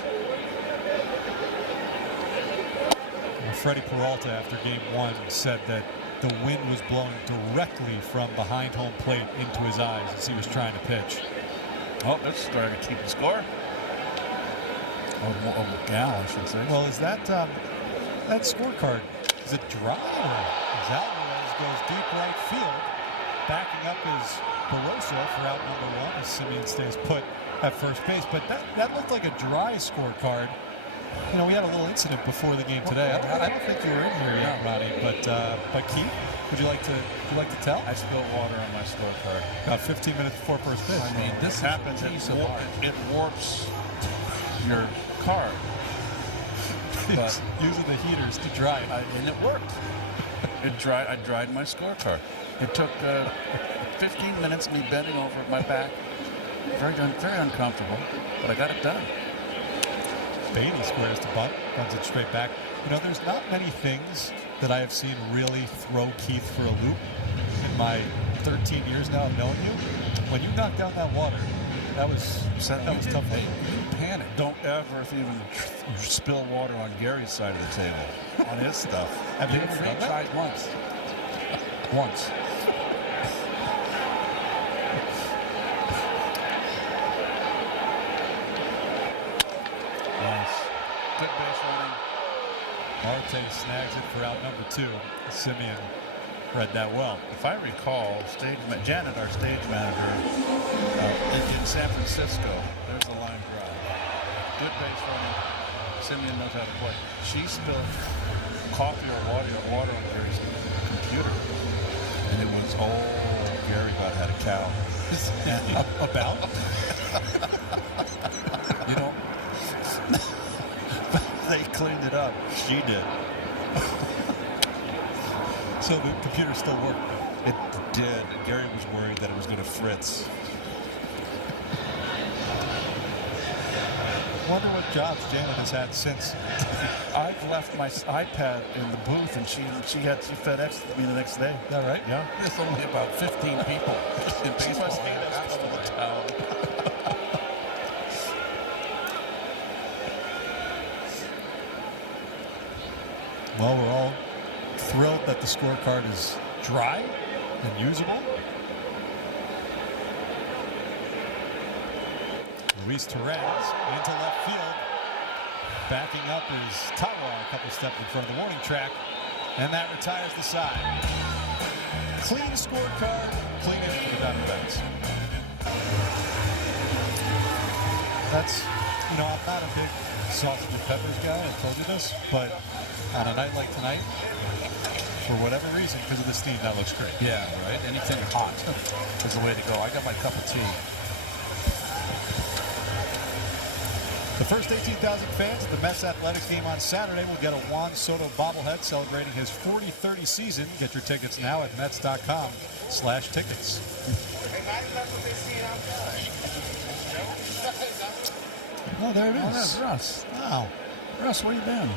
Well, Freddie Peralta, after game 1, said that the wind was blowing directly from behind home plate into his eyes as he was trying to pitch. Oh, that's starting to keep the score. Oh, Gal, I should say. Well, is that scorecard, is it dry, or as Alvarez goes deep right field, backing up is Barroso for out number 1 as Semien stays put at first base. But that looked like a dry scorecard. You know, we had a little incident before the game today. I don't think you were in here yet, Ronnie, but Keith, would you like to tell? I spilled water on my scorecard. About 15 minutes before first pitch. I mean, this happens. It warps your car. But using the heaters to dry it. And it worked. I dried my scorecard. It took 15 minutes, me bending over my back. Very uncomfortable, but I got it done. Beatty squares the bunt, runs it straight back. You know, there's not many things that I have seen really throw Keith for a loop in my 13 years now of knowing you. When you knocked down that water, that was tough. Hey, you panic. Don't ever even spill water on Gary's side of the table, on his stuff. Have you ever done that? Tried once. Once. Good base running. Marte snags it for out number 2. Semien read that well. If I recall, Janet, our stage manager, in San Francisco, there's a line drive. Good base running. Semien knows how to play. She spilled coffee or water on Gary's computer, and it was, Gary about had a cow. About? You know, they cleaned it up. She did. So the computer still worked. It did. Gary was worried that it was going to fritz. Wonder what jobs Jalen has had since. I've left my iPad in the booth, and she FedExed me the next day. Is that right? Yeah. There's only about 15 people in She baseball. must hate us coming to town. Well, we're all thrilled that the scorecard is dry and usable. Luis Torrens into left field. Backing up is Tawa a couple steps in front of the warning track. And that retires the side. Clean scorecard, clean it for the Diamondbacks. That's, I'm not a big sausage and peppers guy, I told you this, but on a night like tonight, for whatever reason, because of the steam, that looks great. Yeah, right. Anything hot is the way to go. I got my cup of tea. The first 18,000 fans at the Mets Athletics game on Saturday will get a Juan Soto bobblehead celebrating his 40-30 season. Get your tickets now at Mets.com/tickets. Oh, there it is. Oh, that's Russ. Wow. Russ, where you been?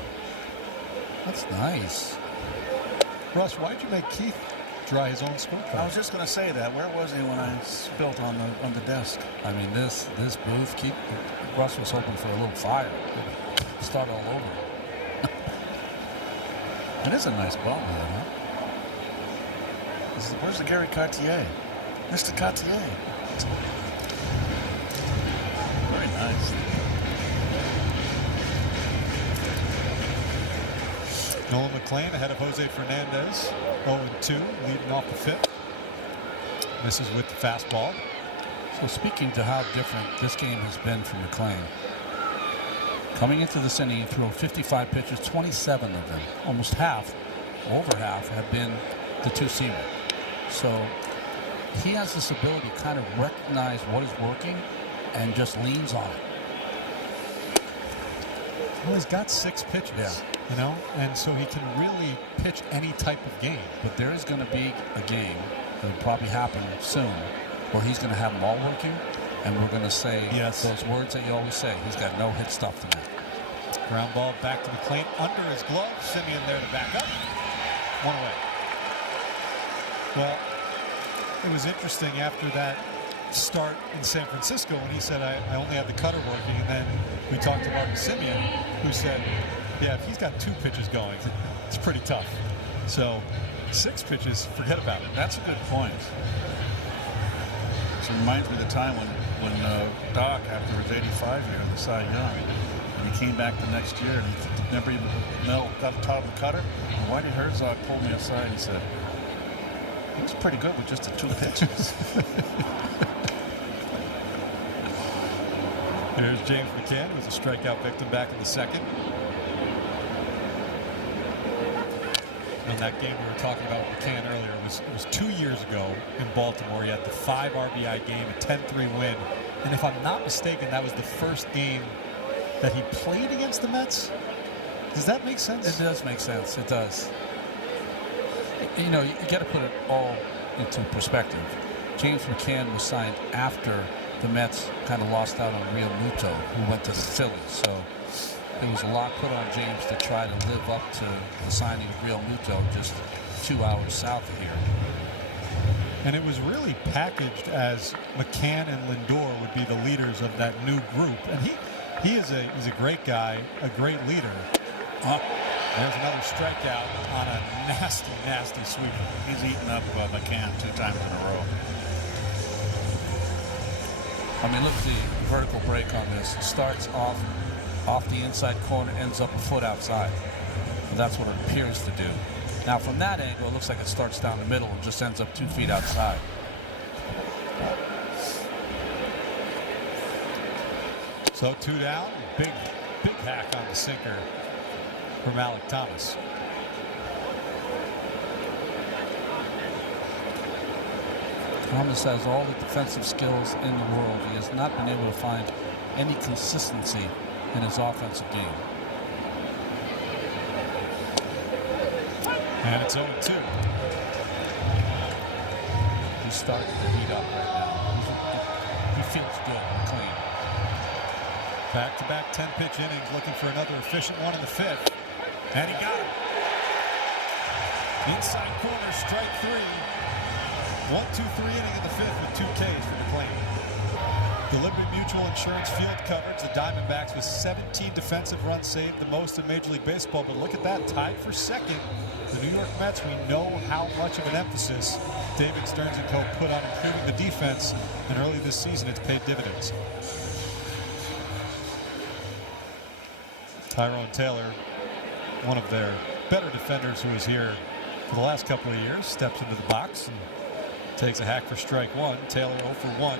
That's nice. Russ, why'd you make Keith dry his own I scorecard? was just going to say that. Where was he when I spilt on the desk? I mean, this booth, Russ was hoping for a little fire. Start all over. It is a nice ball, huh? Where's the Gary Cartier? Mr. Cartier. Very nice. Nolan McClain ahead of Jose Fernandez. 0-2, leading off the fifth. Misses with the fastball. So speaking to how different this game has been for McClain, coming into this inning, he threw 55 pitches, 27 of them, almost half, over half, have been the two-seamer. So he has this ability to kind of recognize what is working and just leans on it. Well, he's got 6 pitches, and so he can really pitch any type of game. But there is going to be a game that will probably happen soon where he's going to have them all working, and we're going to say those words that you always say. He's got no hit stuff tonight. Ground ball back to McClain under his glove. Simeon there to back up. 1 away. Well, it was interesting after that start in San Francisco when he said, I only had the cutter working, and then we talked to Marcus Simeon, who said, yeah, if he's got 2 pitches going, it's pretty tough. So 6 pitches, forget about it. That's a good point. It reminds me of the time when Doc, after his 85 year in the Cy Young, and he came back the next year and he never even got the top of the cutter. And Whitey Herzog pulled me aside and said, he was pretty good with just the 2 pitches. Here's James McCann, who's a strikeout victim back in the second. In that game we were talking about with McCann earlier, it was 2 years ago in Baltimore. He had the 5 RBI game, a 10-3 win. And if I'm not mistaken, that was the first game that he played against the Mets. Does that make sense? It does make sense. It does. You got to put it all into perspective. James McCann was signed after the Mets kind of lost out on Real Muto, who went to the Phillies. So there was a lot put on James to try to live up to the signing of Real Muto just 2 hours south of here. And it was really packaged as McCann and Lindor would be the leaders of that new group. And he's a great guy, a great leader. There's another strikeout on a nasty, nasty sweeper. He's eaten up McCann 2 times in a row. I mean, look at the vertical break on this. It starts off the inside corner, ends up a foot outside. And that's what it appears to do. Now, from that angle, it looks like it starts down the middle and just ends up 2 feet outside. So 2 down, big hack on the sinker from Alec Thomas. Thomas has all the defensive skills in the world. He has not been able to find any consistency in his offensive game. And it's 0-2. He's starting to heat up right now. He feels good and clean. Back-to-back 10-pitch innings, looking for another efficient one in the 5th. And he got it. Inside corner, strike 3. 1-2-3 inning in the 5th with 2 Ks for McLean. The Liberty Mutual Insurance field coverage, the Diamondbacks with 17 defensive runs saved, the most in Major League Baseball. But look at that, tied for second. The New York Mets, we know how much of an emphasis David Stearns and co. put on improving the defense, and early this season it's paid dividends. Tyrone Taylor, one of their better defenders who is here for the last couple of years, steps into the box and takes a hack for strike 1. Taylor 0 for 1.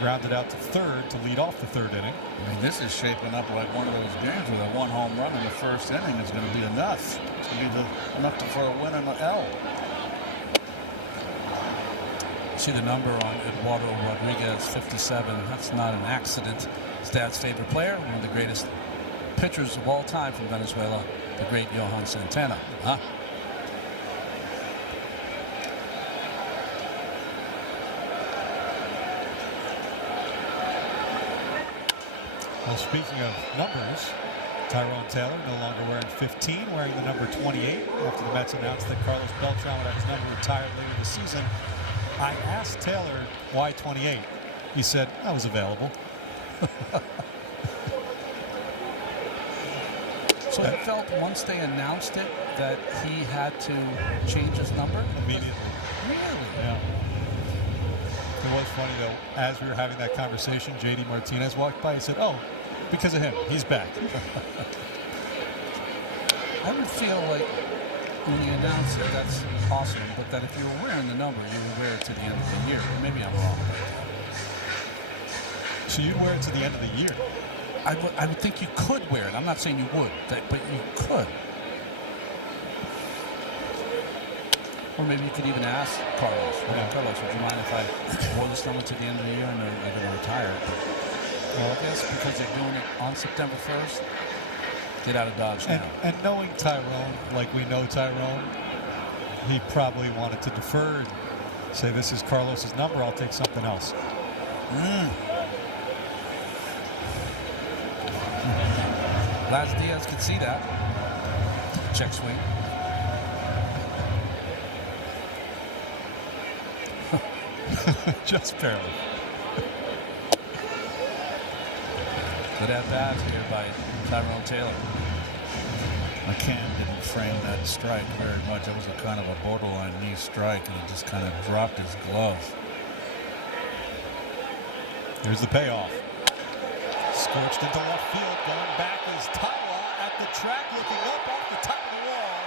Grounded out to third to lead off the 3rd inning. I mean, this is shaping up like one of those games where that 1 home run in the 1st inning is going to be enough. It's going to be enough for a win and an L. See the number on Eduardo Rodriguez, 57. That's not an accident. His dad's favorite player, one of the greatest pitchers of all time from Venezuela, the great Johan Santana. Huh? Well, speaking of numbers, Tyrone Taylor no longer wearing 15, wearing the number 28 after the Mets announced that Carlos Beltran would have his number retired later this season. I asked Taylor why 28. He said, I was available. So he felt once they announced it that he had to change his number? Immediately. Really? Yeah. It was funny, though, as we were having that conversation, J.D. Martinez walked by and said, oh, because of him, he's back. I would feel like when you announce it, that's awesome, but that if you were wearing the number, you would wear it to the end of the year. Maybe I'm wrong about that. So you'd wear it to the end of the year? I would think you could wear it. I'm not saying you would, but you could. Or maybe you could even ask Carlos, Carlos, would you mind if I wore this number to the end of the year and they're going to retire it? Well, I guess because they're doing it on September 1st, get out of Dodge now. And knowing Tyrone, like we know Tyrone, he probably wanted to defer and say, this is Carlos's number, I'll take something else. Laz Diaz could see that. Check swing. Just barely. Good at bat here by Tyrone Taylor. McCann didn't frame that strike very much. It was a kind of a borderline knee strike, and he just kind of dropped his glove. Here's the payoff. Scorched into left field. Going back is Tawa at the track, looking up off the top of the wall.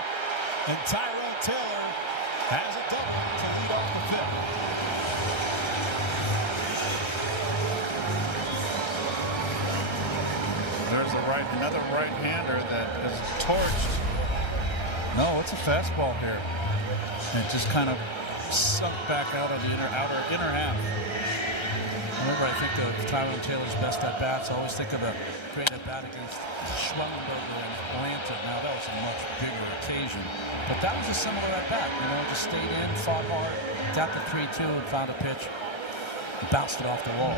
And Tyrone Taylor has a double to lead off the 5th. There's another right-hander that is torched. No, it's a fastball here. And it just kind of sunk back out of the inner half. Whenever I think of Tyrone Taylor's best at-bats, I always think of the great at-bat against Schwellenberger in Atlanta. Now, that was a much bigger occasion. But that was a similar at-bat. Just stayed in, fought hard, got the 3-2, and found a pitch. And bounced it off the wall.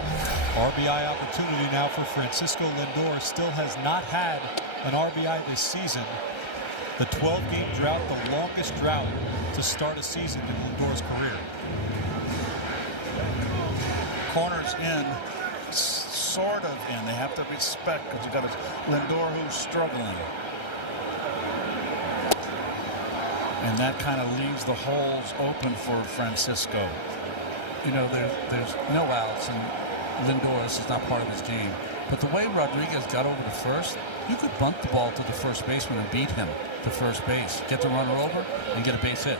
RBI opportunity now for Francisco Lindor. Still has not had an RBI this season. The 12-game drought, the longest drought to start a season in Lindor's career. Corners in, sort of in. They have to respect because you got a Lindor who's struggling. And that kind of leaves the holes open for Francisco. There's no outs, and Lindor, this is not part of his game. But the way Rodriguez got over to first, you could bunt the ball to the first baseman and beat him to first base. Get the runner over and get a base hit.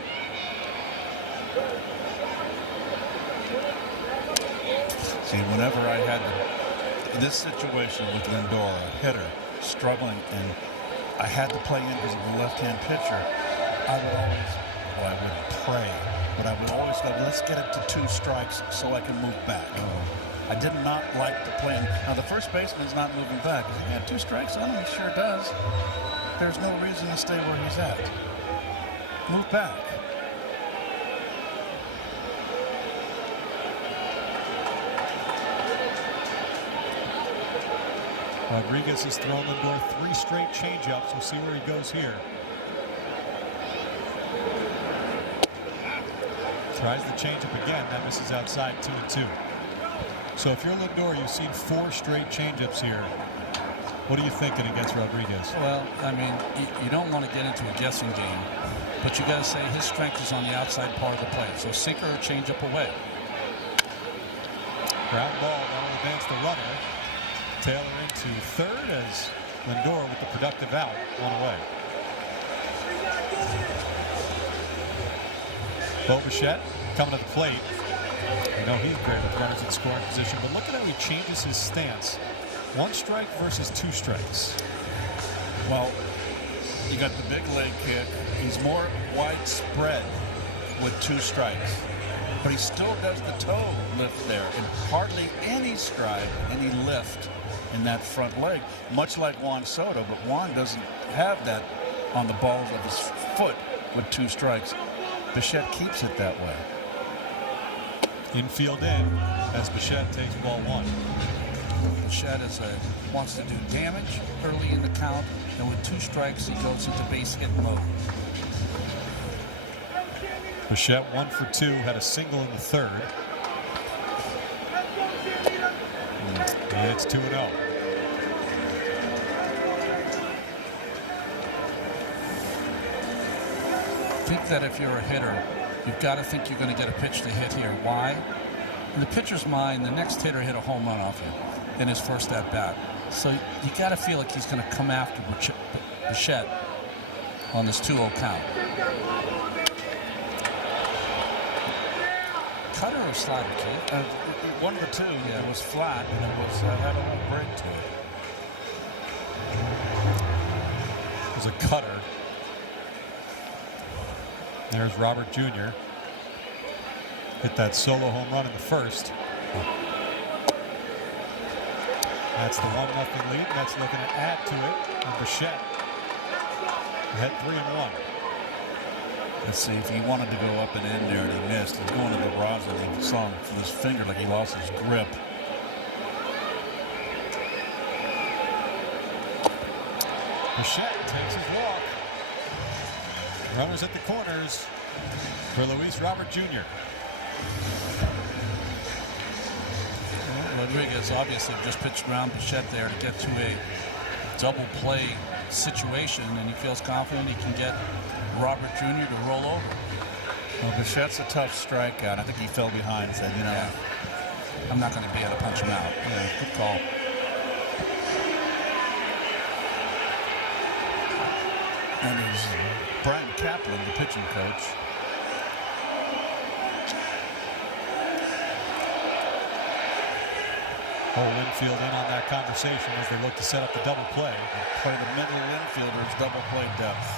See, whenever I had this situation with Lindor, a hitter, struggling, and I had to play in because of the left-hand pitcher, I wouldn't pray, but I would always go, let's get it to 2 strikes so I can move back. I did not like the plan. Now, the first baseman is not moving back. If he had 2 strikes on him, he sure does. There's no reason to stay where he's at. Move back. Rodriguez has thrown Lindor 3 straight changeups. We'll see where he goes here. Tries the changeup again. That misses outside, 2-2. So if you're Lindor, you've seen 4 straight changeups here. What are you thinking against Rodriguez? Well, I mean, you don't want to get into a guessing game, but you got to say his strength is on the outside part of the plate. So sinker or changeup away. Ground ball, that'll advance the runner. Taylor into third as Lindor with the productive out, 1 away. Bo Bichette coming to the plate. You know he's great with runners in scoring position, but look at how he changes his stance. 1 strike versus 2 strikes. Well, you got the big leg kick. He's more widespread with 2 strikes. But he still does the toe lift there, and hardly any stride, any lift in that front leg, much like Juan Soto, but Juan doesn't have that on the balls of his foot with 2 strikes. Bichette keeps it that way. Infield in as Bichette takes ball 1. Bichette wants to do damage early in the count, and with 2 strikes, he goes into base hit mode. Bichette 1 for 2, had a single in the third. It's 2-0. I think that if you're a hitter, you've got to think you're going to get a pitch to hit here. Why? In the pitcher's mind, the next hitter hit a home run off you in his first at bat. So you got to feel like he's going to come after Bichette on this 2-0 count. Cutter or slider, Keith? One of the two. Yeah, it was flat, and it was had a little break to it. It was a cutter. There's Robert Jr. Hit that solo home run in the first. That's the 1-0 lead. That's looking to add to it. And Bichette had 3-1. Let's see, if he wanted to go up and in there and he missed, he's going to the rosin. He saw him from his finger like he lost his grip. Bichette takes his walk. Runners at the corners for Luis Robert Jr. Rodriguez obviously just pitched around Bichette there to get to a double play situation, and he feels confident he can get Robert Jr. to roll over. Well, Bichette's a tough strikeout. I think he fell behind and said, you know, Yeah. I'm not going to be able to punch him out. Yeah, good call. and it's Brian Kaplan, the pitching coach. Whole infield in on that conversation as they look to set up the double play. Play the middle infielders double play depth.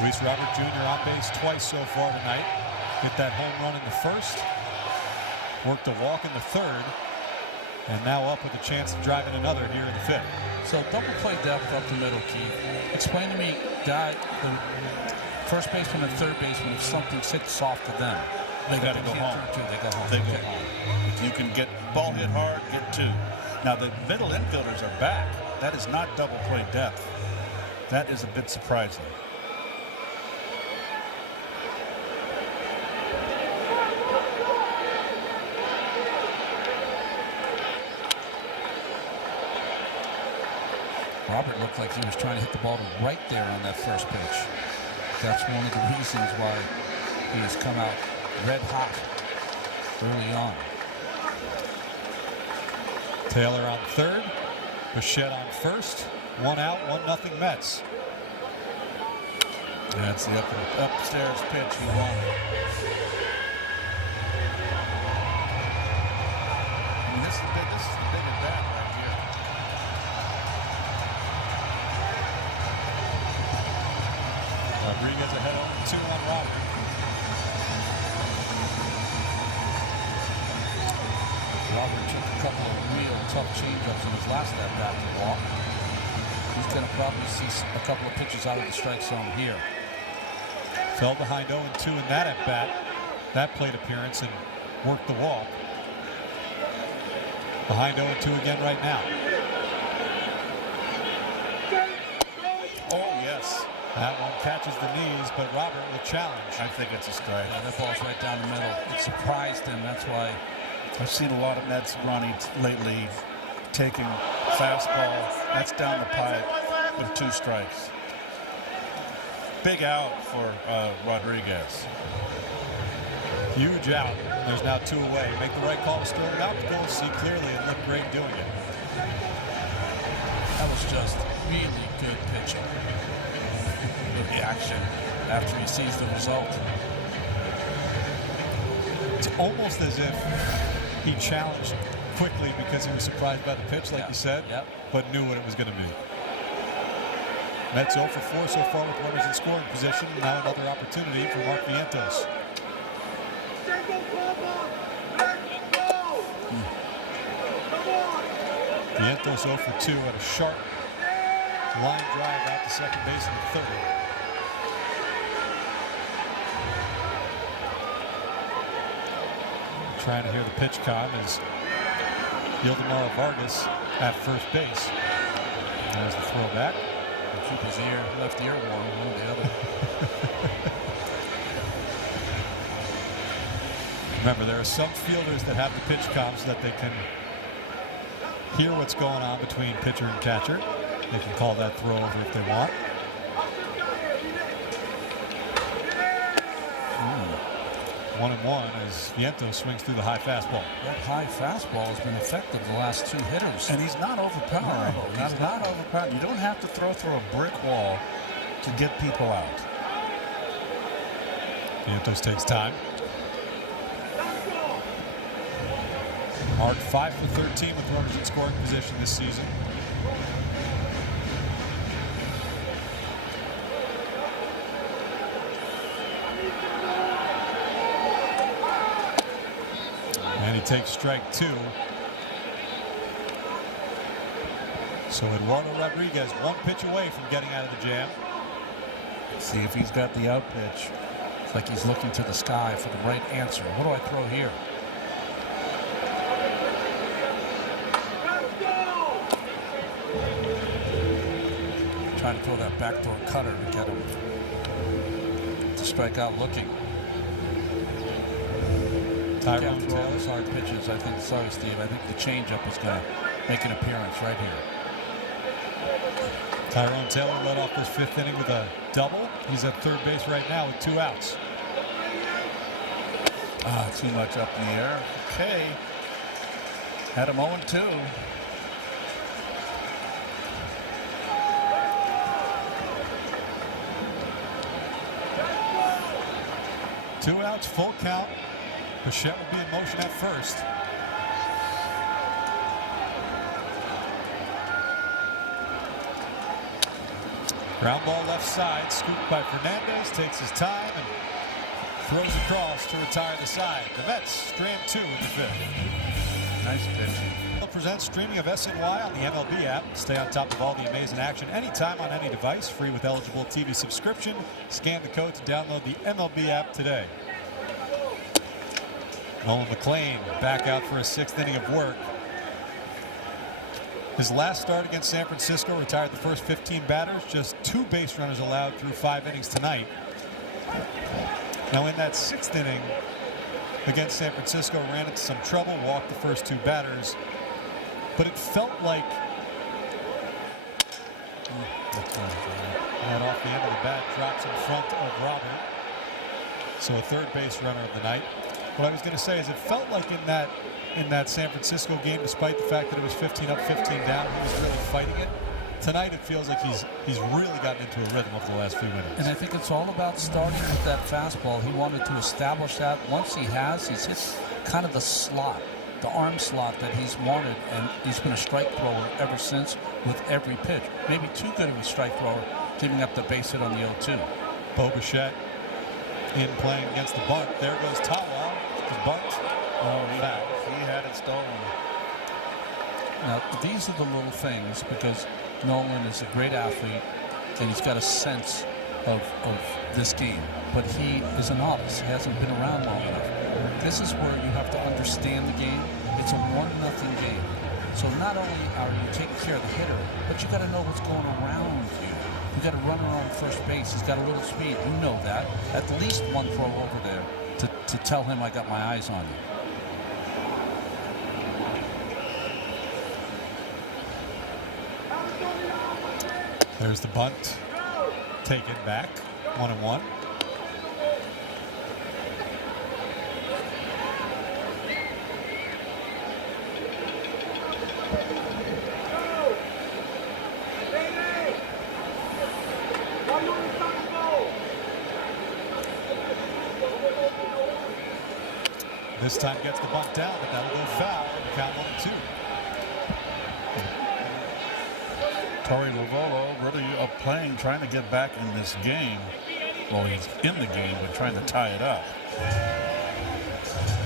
Luis Robert Jr. on base twice so far tonight. Hit that home run in the first. Worked a walk in the third. And now up with a chance of driving another here in the fifth. So double play depth up the middle, Keith. Explain to me, guy, the first baseman and third baseman, if something sits soft to them, They got to go home. They go home. They go home. If you can get ball hit hard, get two. Now the middle infielders are back. That is not double play depth. That is a bit surprising. Robert looked like he was trying to hit the ball right there on that first pitch. That's one of the reasons why he has come out red hot early on. Taylor on third. Bichette on first. 1 out, 1-0 Mets. That's the upstairs pitch he wanted. I mean, this is the big at bat right here. Rodriguez ahead 0-2 on Robert. Robert took a couple of real tough changeups in his last at-bat to walk. He's going to probably see a couple of pitches out of the strike zone here. Fell behind 0-2 in that at-bat, that plate appearance, and worked the walk. Behind 0-2 again right now. Oh, yes. That one catches the knees, but Robert will challenge. I think it's a strike. Yeah, that ball's right down the middle. It surprised him. That's why. I've seen a lot of Mets running lately, taking fastball. That's down the pipe with 2 strikes. Big out for Rodriguez. Huge out. There's now 2 away. Make the right call to start it out. The goal, see clearly and look great doing it. That was just really good pitching. The reaction after he sees the result. It's almost as if he challenged quickly because he was surprised by the pitch, like you said, but knew what it was going to be. Mets 0 for 4 so far with runners in scoring position. Now another opportunity for Mark Vientos. Vientos 0 for 2 at a sharp line drive out to second base in the 3rd. Trying to hear the pitch count is Ildemaro Vargas at first base. There's the throwback. Keep his left ear warm, one or the other. Remember, there are some fielders that have the pitch comp so that they can hear what's going on between pitcher and catcher. They can call that throw over if they want. 1-1 as Vientos swings through the high fastball. That high fastball has been effective the last 2 hitters. And he's not overpowering. No, He's not overpowering. You don't have to throw through a brick wall to get people out. Vientos takes time. Mark 5 for 13 with runners in scoring position this season. And he takes strike 2. So Eduardo Rodriguez 1 pitch away from getting out of the jam. See if he's got the out pitch. It's like he's looking to the sky for the right answer. What do I throw here? Trying to throw that backdoor cutter to get him to strike out looking. Tyrone Throw all Taylor. those hard pitches. I think, sorry, Steve, I think the changeup is going to make an appearance right here. Tyrone Taylor led off this 5th inning with a double. He's at third base right now with 2 outs. Too much up in the air. Okay. Had him 0-2. Two outs, full count. Bichette will be in motion at first. Ground ball left side, scooped by Fernandez, takes his time and throws across to retire the side. The Mets strand 2 in the 5th. Nice pitch. Presents streaming of SNY on the MLB app. Stay on top of all the amazing action anytime on any device. Free with eligible TV subscription. Scan the code to download the MLB app today. Nolan McLean back out for a 6th inning of work. His last start against San Francisco, retired the first 15 batters. Just 2 base runners allowed through 5 innings tonight. Now in that 6th inning against San Francisco, ran into some trouble, walked the first 2 batters. But it felt like that off the end of the bat drops in front of Robert. So a third base runner of the night. What I was going to say is it felt like in that San Francisco game, despite the fact that it was 15 up, 15 down, he was really fighting it. Tonight it feels like he's really gotten into a rhythm over the last few innings. And I think it's all about starting with that fastball. He wanted to establish that. Once he's hit kind of the slot, the arm slot that he's wanted, and he's been a strike thrower ever since with every pitch. Maybe too good of a strike thrower, giving up the base hit on the 0-2. Bo Bichette in playing against the bunt. There goes Tawa. The bunt. Oh, yeah. He had it stolen. Now, these are the little things, because Nolan is a great athlete, and he's got a sense of this game. But he is a novice. He hasn't been around long enough. This is where you have to understand the game it's a 1-0 game. So not only are you taking care of the hitter, but you got to know what's going around you. You got a runner on first base. He's got a little speed. You know that. At least one throw over there to tell him I got my eyes on you. There's the bunt. Taken back. 1-1. This time gets the bunt down, but that'll go foul. Count 1-2. Torey Lovullo really playing, trying to get back in this game. Well, he's in the game, but trying to tie it up.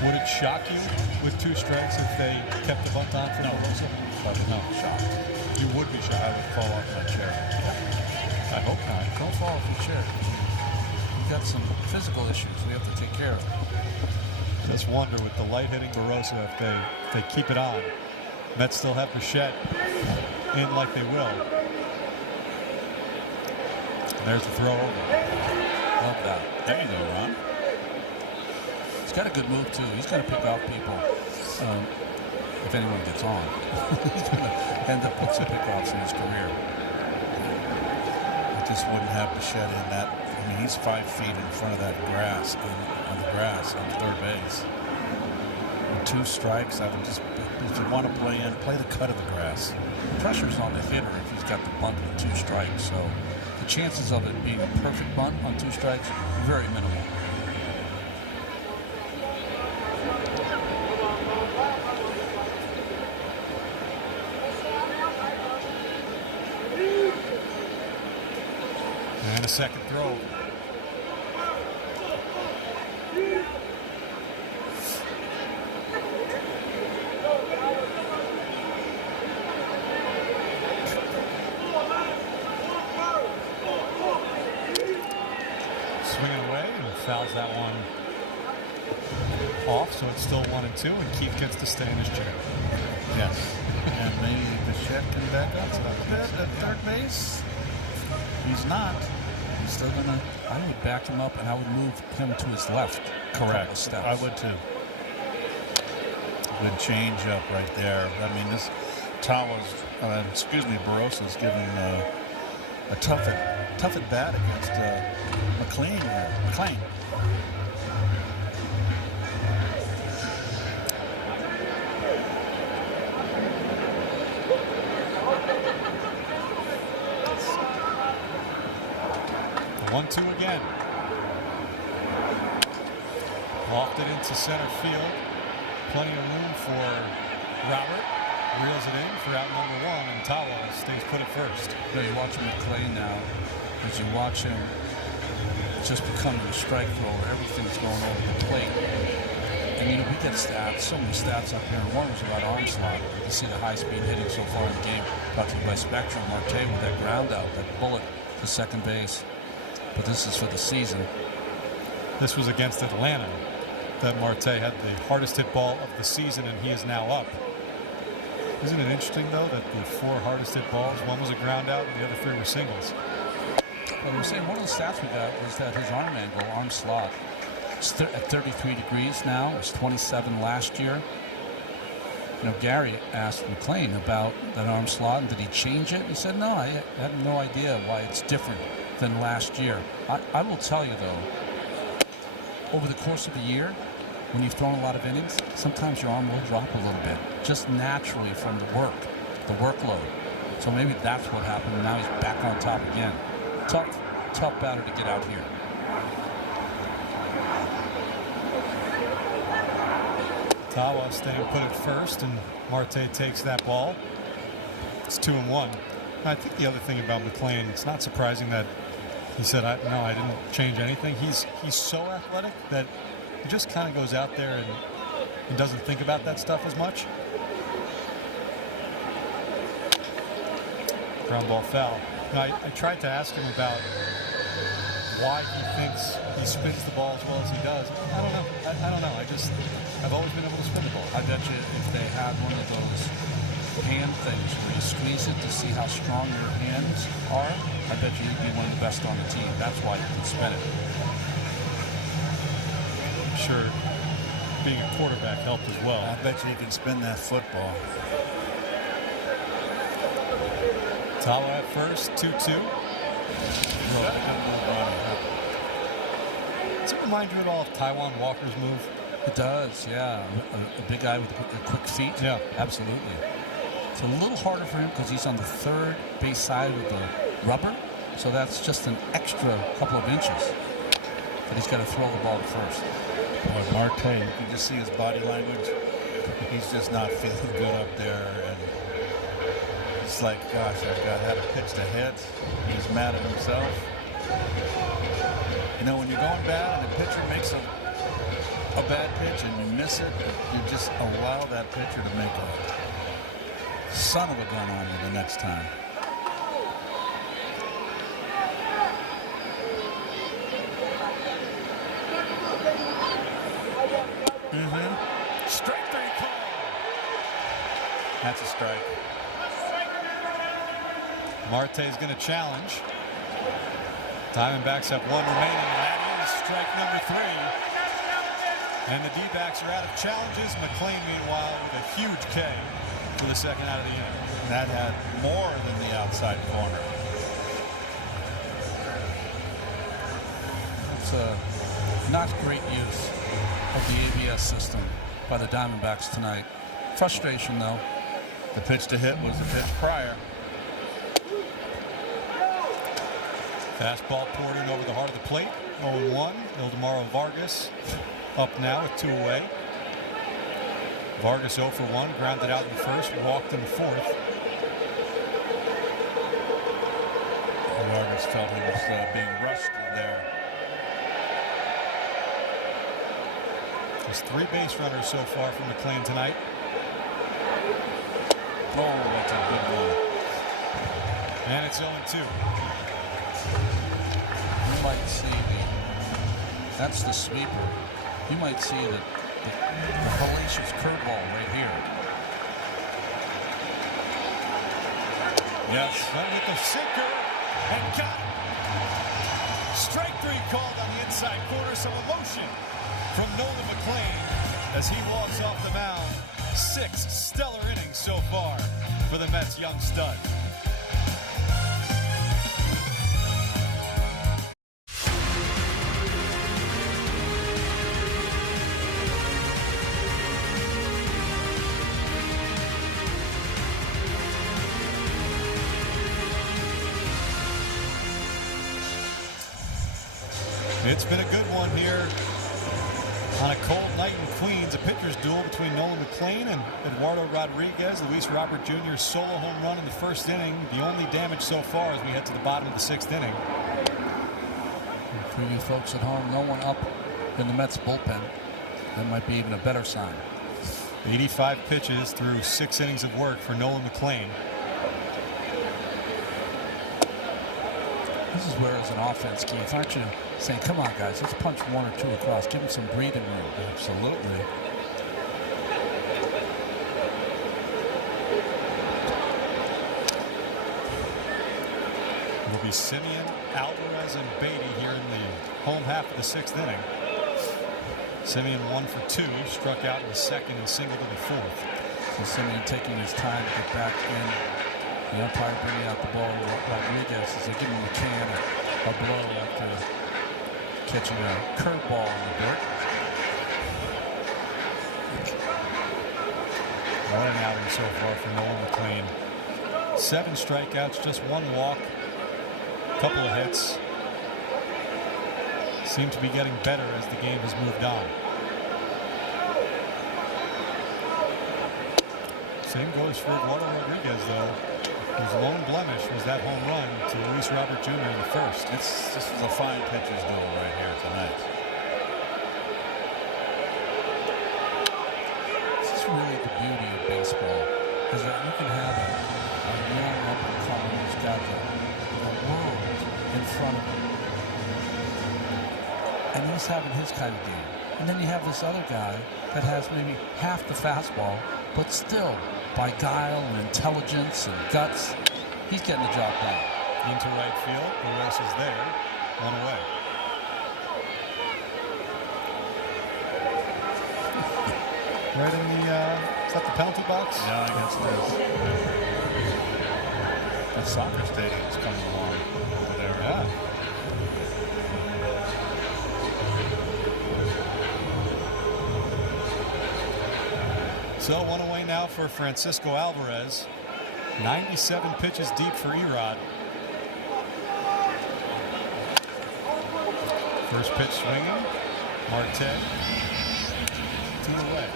Would it shock you with 2 strikes if they kept the bunt on for no reason? No, shocked. You would be shocked. I would fall off my chair. I hope not. Don't fall off your chair. We've got some physical issues we have to take care of. Just wonder with the light hitting Barossa if they keep it on. Mets still have Bichette in like they will. And there's the throw over. Love that. There you go, Ron. He's got a good move too. He's going to pick off people if anyone gets on. He's going to end up with some pickoffs in his career. I just wouldn't have Bichette in that. I mean, he's 5 feet in front of that grass, on the grass on third base. With 2 strikes, I would just, if you want to play in, play the cut of the grass. Pressure's on the hitter if he's got the bunt with 2 strikes. So the chances of it being a perfect bunt on 2 strikes, very minimal. And a second throw. Swinging away and fouls that one off, so it's still 1-2, and Keith gets to stay in his chair. Yes. And maybe Bichette can back up a little bit at third base. He's not. He's still going to, I would back him up and I would move him to his left. Correct. Steps. I would too. Good change up right there. I mean, this Barossa's giving a tough at bat against McLean here. McLean. The 1-2 again. Lofted into center field. Plenty of room for Robert. Reels it in for out number 1, and Tawa stays put at first. You're watching McLean now. As you watch him, it's just becoming a strike thrower. Everything's going over the plate. And you know, we get stats, so many stats up here. And one was about arm slot. You see the high-speed hitting so far in the game. Brought to you by Spectrum. Marte with that ground out, that bullet to second base. But this is for the season. This was against Atlanta that Marte had the hardest hit ball of the season, and he is now up. Isn't it interesting, though, that the 4 hardest hit balls, one was a ground out and the other 3 were singles? Well, we're saying one of the stats we got was that his arm angle, arm slot, is at 33 degrees now. It was 27 last year. You know, Gary asked McLean about that arm slot, and did he change it? He said, no, I have no idea why it's different than last year. I will tell you, though, over the course of the year, when you've thrown a lot of innings, sometimes your arm will drop a little bit, just naturally from the workload. So maybe that's what happened, and now he's back on top again. Tough batter to get out here. Tawa staying put at first, and Marte takes that ball. It's 2-1. I think the other thing about McLean, it's not surprising that he said, no, I didn't change anything. He's so athletic that he just kind of goes out there and doesn't think about that stuff as much. Ground ball foul. Now, I tried to ask him about why he thinks he spins the ball as well as he does. I don't know. I don't know. I've always been able to spin the ball. I bet you if they had one of those hand things where you squeeze it to see how strong your hands are, I bet you you'd be one of the best on the team. That's why you can spin it. I'm sure being a quarterback helped as well. I bet you can spin that football. Tala at first, 2-2. Does it remind you at all of Taiwan Walker's move? It does, yeah. A big guy with quick feet. Yeah. Absolutely. It's a little harder for him because he's on the third base side of the rubber, so that's just an extra couple of inches. But he's got to throw the ball to first. Boy, Marte, you can just see his body language. He's just not feeling good up there. And it's like, gosh, I've had a pitch to hit. He's mad at himself. You know, when you're going bad and the pitcher makes a bad pitch and you miss it, you just allow that pitcher to make a son of a gun on you the next time. Strike 3 call. That's a strike. Marte's going to challenge. Diamondbacks have one remaining, and that is strike number 3. And the D-backs are out of challenges. McClain, meanwhile, with a huge K for the second out of the inning. That had more than the outside corner. It's a not great use of the ABS system by the Diamondbacks tonight. Frustration, though. The pitch to hit was the pitch prior. Fastball poured in over the heart of the plate. 0-1. Ildemaro Vargas up now with 2 away. Vargas 0 for 1, grounded out in the first, walked in the fourth. Vargas felt he was being rushed there. There's 3 base runners so far from McClain tonight. Oh, that's a good one. And it's 0-2. You might see that's the sweeper. You might see the hellacious curveball right here. Yes, went with the sinker and got it. Strike 3 called on the inside corner. Some emotion from Nolan McClain as he walks off the mound. 6 stellar innings so far for the Mets' young stud. It's been a good one here on a cold night in Queens. A pitcher's duel between Nolan McClain and Eduardo Rodriguez. Luis Robert Jr.'s solo home run in the first inning. The only damage so far as we head to the bottom of the 6th inning. For you folks at home, no one up in the Mets bullpen. That might be even a better sign. 85 pitches through 6 innings of work for Nolan McClain. This is where, as an offense, Keith, aren't you saying, come on, guys, let's punch 1 or 2 across. Give them some breathing room. Absolutely. It'll be Simeon, Alvarez, and Beatty here in the home half of the 6th inning. Simeon 1 for 2, struck out in the 2nd and singled in the 4th. So Simeon taking his time to get back in. The umpire bringing out the ball. Rodriguez as they give him a can, a blow after catching a curveball in the dirt. 1 outing so far for Nolan McClain. 7 strikeouts, just 1 walk, couple of hits. Seem to be getting better as the game has moved on. Same goes for Eduardo Rodriguez, though. His lone blemish was that home run to Luis Robert Jr. in the first. This was a fine pitcher's duel right here tonight. This is really the beauty of baseball, is that you can have a young up-and-comer who's got the world in front of him. and he's having his kind of game. And then you have this other guy that has maybe half the fastball, but still, by guile and intelligence and guts, he's getting the job done. Into right field. Perez is there. One away. Right in the, is that the penalty box? Yeah, I guess it is. The soccer stadium's coming along over there. Yeah. So one away now for Francisco Alvarez. 97 pitches deep for Erod. First pitch swinging. Marte. 2 away.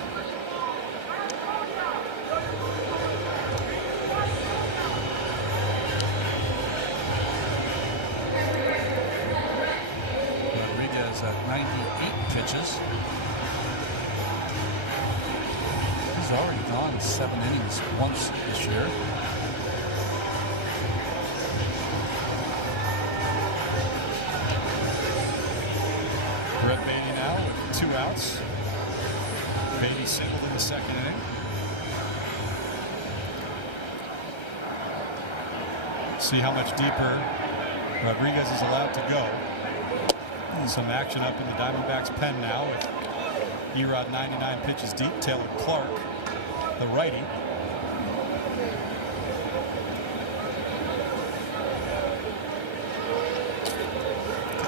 Rodriguez at 98 pitches. He's already gone 7 innings once this year. Brett Beatty now with 2 outs. Beatty singled in the second inning. See how much deeper Rodriguez is allowed to go. Some action up in the Diamondbacks pen now with Erod 99 pitches deep. Taylor Clark, the righty.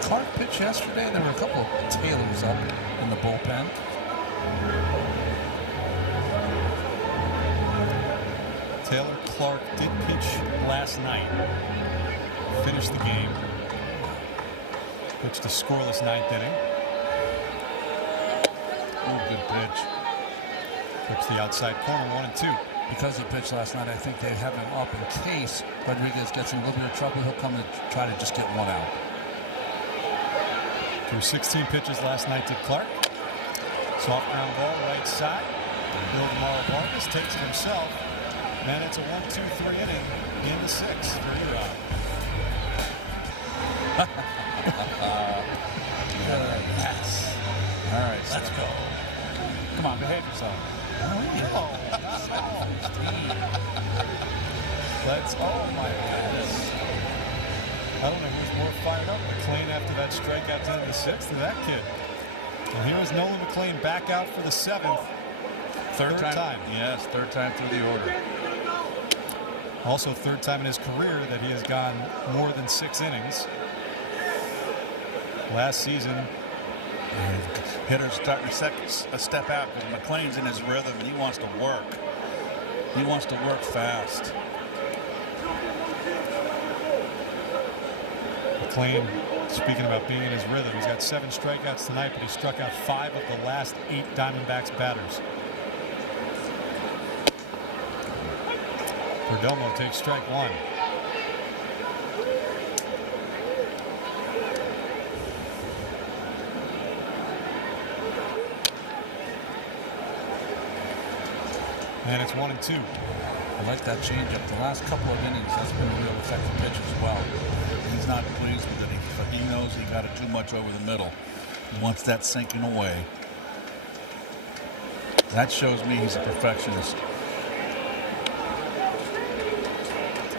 Clark pitched yesterday. There were a couple of Taylors up in the bullpen. Taylor Clark did pitch last night. Finished the game. Pitched a scoreless 9th inning. Ooh, good pitch. Flips the outside corner, 1-2. Because he pitched last night, I think they have him up in case Rodriguez gets in a little bit of trouble. He'll come and try to just get 1 out. Threw 16 pitches last night to Clark. Soft ground ball, right side. Ildemaro Vargas takes it himself. And it's a 1-2-3 inning in the 6th for Erod. Yes. All right, Let's go. come on, behave yourself. Let's, oh my goodness. I don't know who's more fired up, McLean after that strikeout to end the 6th, or that kid. And here's Nolan McLean back out for the 7th. Third time. Yes, third time through the order. Also 3rd time in his career that he has gone more than 6 innings. Last season, Hitter's starting to step out because McLean's in his rhythm and he wants to work. He wants to work fast. McLean, speaking about being in his rhythm, he's got 7 strikeouts tonight, but he struck out 5 of the last 8 Diamondbacks batters. Perdomo takes strike 1. And it's 1-2. I like that changeup. The last couple of innings, that's been a real effective pitch as well. He's not pleased with it, but he knows he got it too much over the middle. He wants that sinking away. That shows me he's a perfectionist.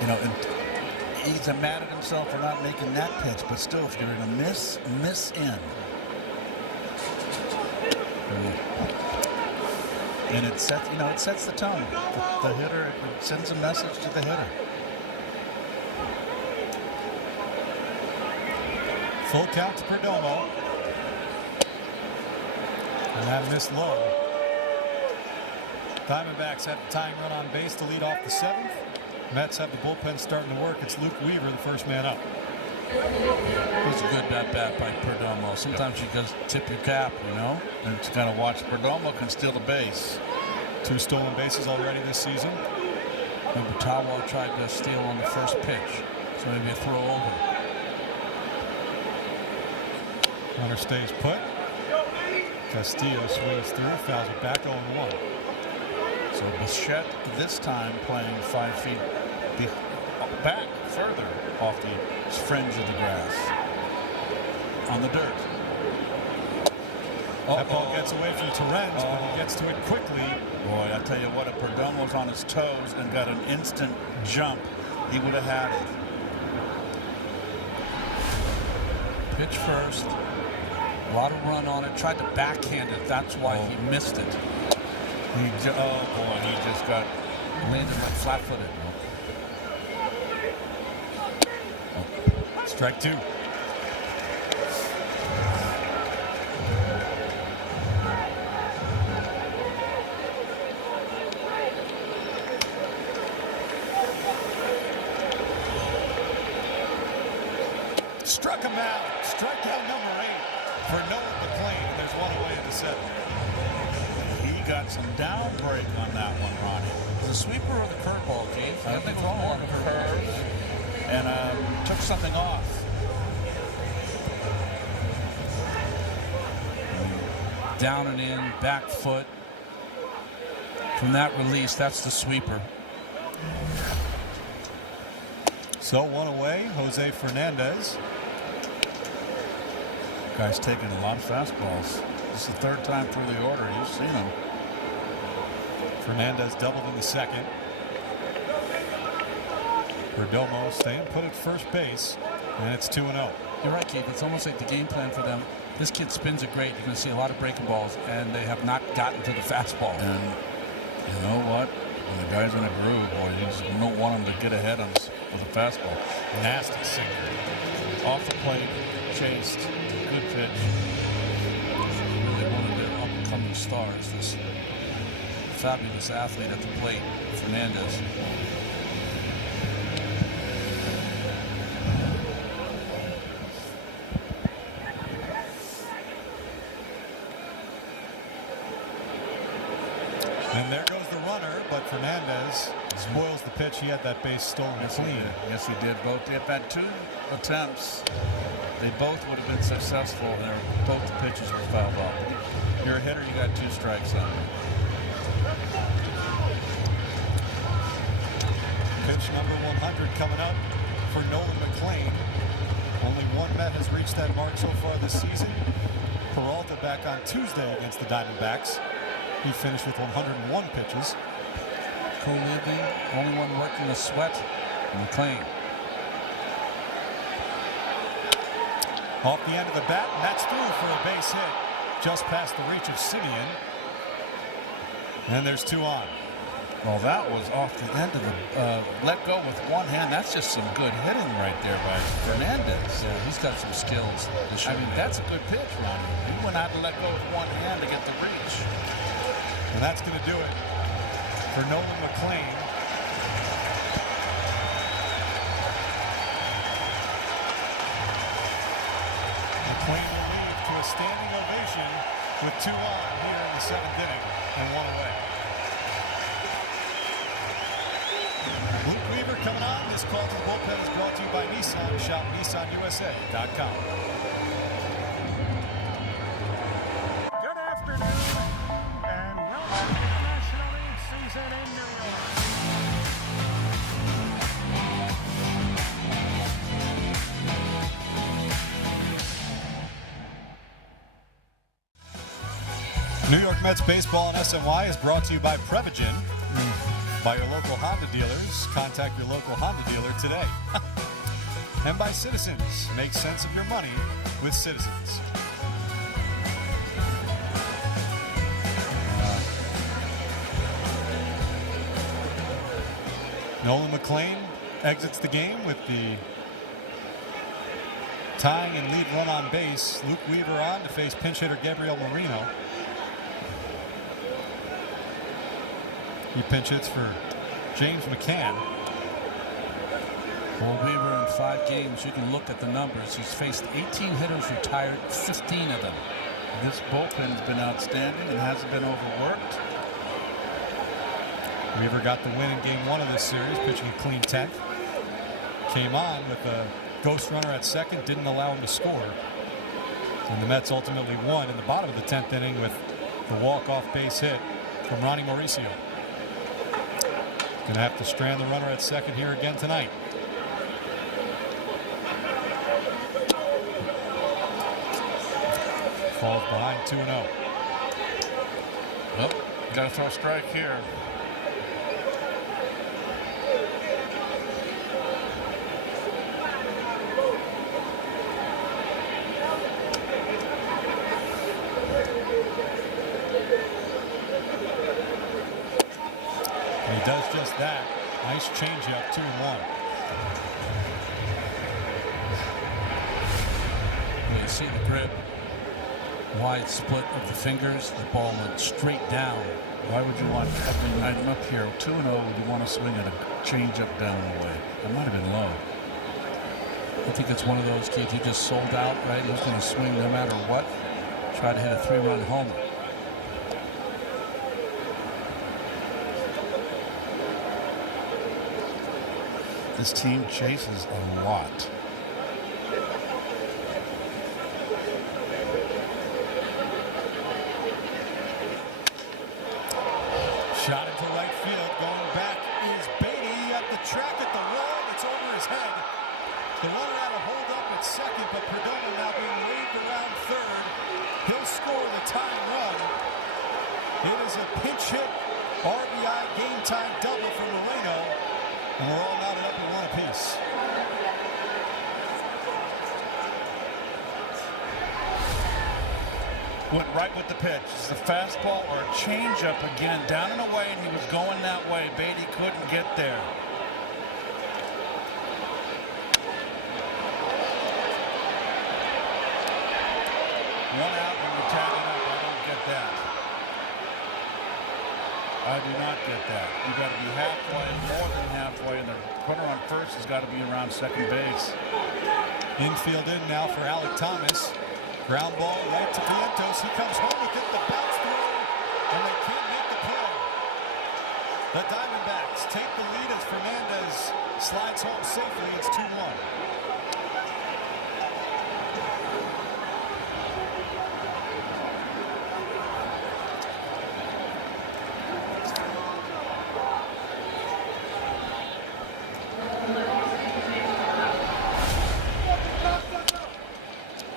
You know, and he's mad at himself for not making that pitch, but still, if you're in a miss in. And it sets, it sets the tone. The hitter, it sends a message to the hitter. Full count to Perdomo. And that missed low. Diamondbacks have the tying run on base to lead off the 7th. Mets have the bullpen starting to work. It's Luke Weaver, the first man up. It was a good bat by Perdomo. Sometimes you just tip your cap, And you got to watch. Perdomo can steal the base. 2 stolen bases already this season. And Butawa tried to steal on the first pitch. So maybe a throw over. Runner stays put. Castillo swings through, fouls it back 0-1. So Bichette this time playing 5 feet back further off the fringe of the grass on the dirt. That ball gets away from Torrens, but he gets to it quickly. Boy, I tell you what, if Perdomo's on his toes and got an instant jump, he would have had it. Pitch first. A lot of run on it. Tried to backhand it. That's why he missed it. Oh, boy, he just got Landed like flat-footed. Strike 2. Struck him out. Strikeout number 8 for Nolan McLean. And there's one away in the 7th. He got some down break on that one, Ronnie. The sweeper or the curveball, Keith? I think it's more of a curve and took something off. Down and in, back foot. From that release, that's the sweeper. So one away, Jose Fernandez. Guy's taking a lot of fastballs. This is the 3rd time through the order. You've seen him. Fernandez doubled in the 2nd. Perdomo staying put at first base, and it's 2-0. You're right, Keith. It's almost like the game plan for them. This kid spins it great. You're going to see a lot of breaking balls, and they have not gotten to the fastball. And you know what? When the guy's in a groove, boy, you just don't want him to get ahead on with a fastball. Nasty sinker. Off the plate, chased. Good pitch. Really one of their up-and-coming stars, this fabulous athlete at the plate, Fernandez. And there goes the runner, but Fernandez spoils the pitch. He had that base stolen clean. Yes, he did. Both. If had 2 attempts, they both would have been successful. And both the pitches were fouled off. You're a hitter. You got 2 strikes on you. Pitch number 100 coming up for Nolan McLean. Only one Met has reached that mark so far this season. Peralta back on Tuesday against the Diamondbacks. He finished with 101 pitches. Cool living, only one working the sweat, McLean. Off the end of the bat, and that's through for a base hit. Just past the reach of Simeon. And there's 2 on. Well, that was off the end of the let go with one hand. That's just some good hitting right there by Fernandez. Yeah, he's got some skills. I mean, that's a good pitch, Ronnie. He went out to let go with one hand to get the reach. And that's going to do it for Nolan McLean. McLean will lead to a standing ovation with 2 on here in the 7th inning and 1 away. Luke Weaver coming on. This call to the bullpen is brought to you by Nissan. Shop NissanUSA.com. Good afternoon, and welcome to the National League season in New York. New York Mets baseball on SNY is brought to you by Prevagen. By your local Honda dealers. Contact your local Honda dealer today. And by Citizens. Make sense of your money with Citizens. Nolan McLean exits the game with the tying and lead run on base. Luke Weaver on to face pinch hitter Gabriel Moreno. He pinch hits for James McCann. Well, Weaver in 5 games, you can look at the numbers. He's faced 18 hitters, retired 15 of them. This bullpen's been outstanding and hasn't been overworked. Weaver got the win in game 1 of this series, pitching a clean 10th. Came on with a ghost runner at second, didn't allow him to score. And the Mets ultimately won in the bottom of the 10th inning with the walk-off base hit from Ronnie Mauricio. Going to have to strand the runner at second here again tonight. Falls behind 2-0. Well, got to throw a strike here. And he does just that. Nice changeup, 2-1. You see the grip, wide split of the fingers. The ball went straight down. Why would you want, I'm up here 2-0, you want to swing at a changeup down the way? That might have been low. I think it's one of those kids, he just sold out, right? He's going to swing no matter what. Try to hit a 3-run homer. This team chases a lot. Shot into right field. Going back is Beatty at the track at the wall. It's over his head. The runner had a hold up at second, but Perdomo now being waved around third. He'll score the tying run. It is a pinch hit RBI game time double for Moreno. And we're all knotted up in one apiece. Went right with the pitch. It's a fastball or a changeup again. Down and away, and he was going that way. Beatty couldn't get there. One out when you tag it up. I don't get that. I do not get that. You got to be halfway, more than halfway, and the runner on first has got to be around second base. Infield in now for Alec Thomas. Ground ball right to Vientos. He comes home with it. The bounce through, and they can't make the play. The Diamondbacks take the lead as Fernandez slides home safely. It's 2-1.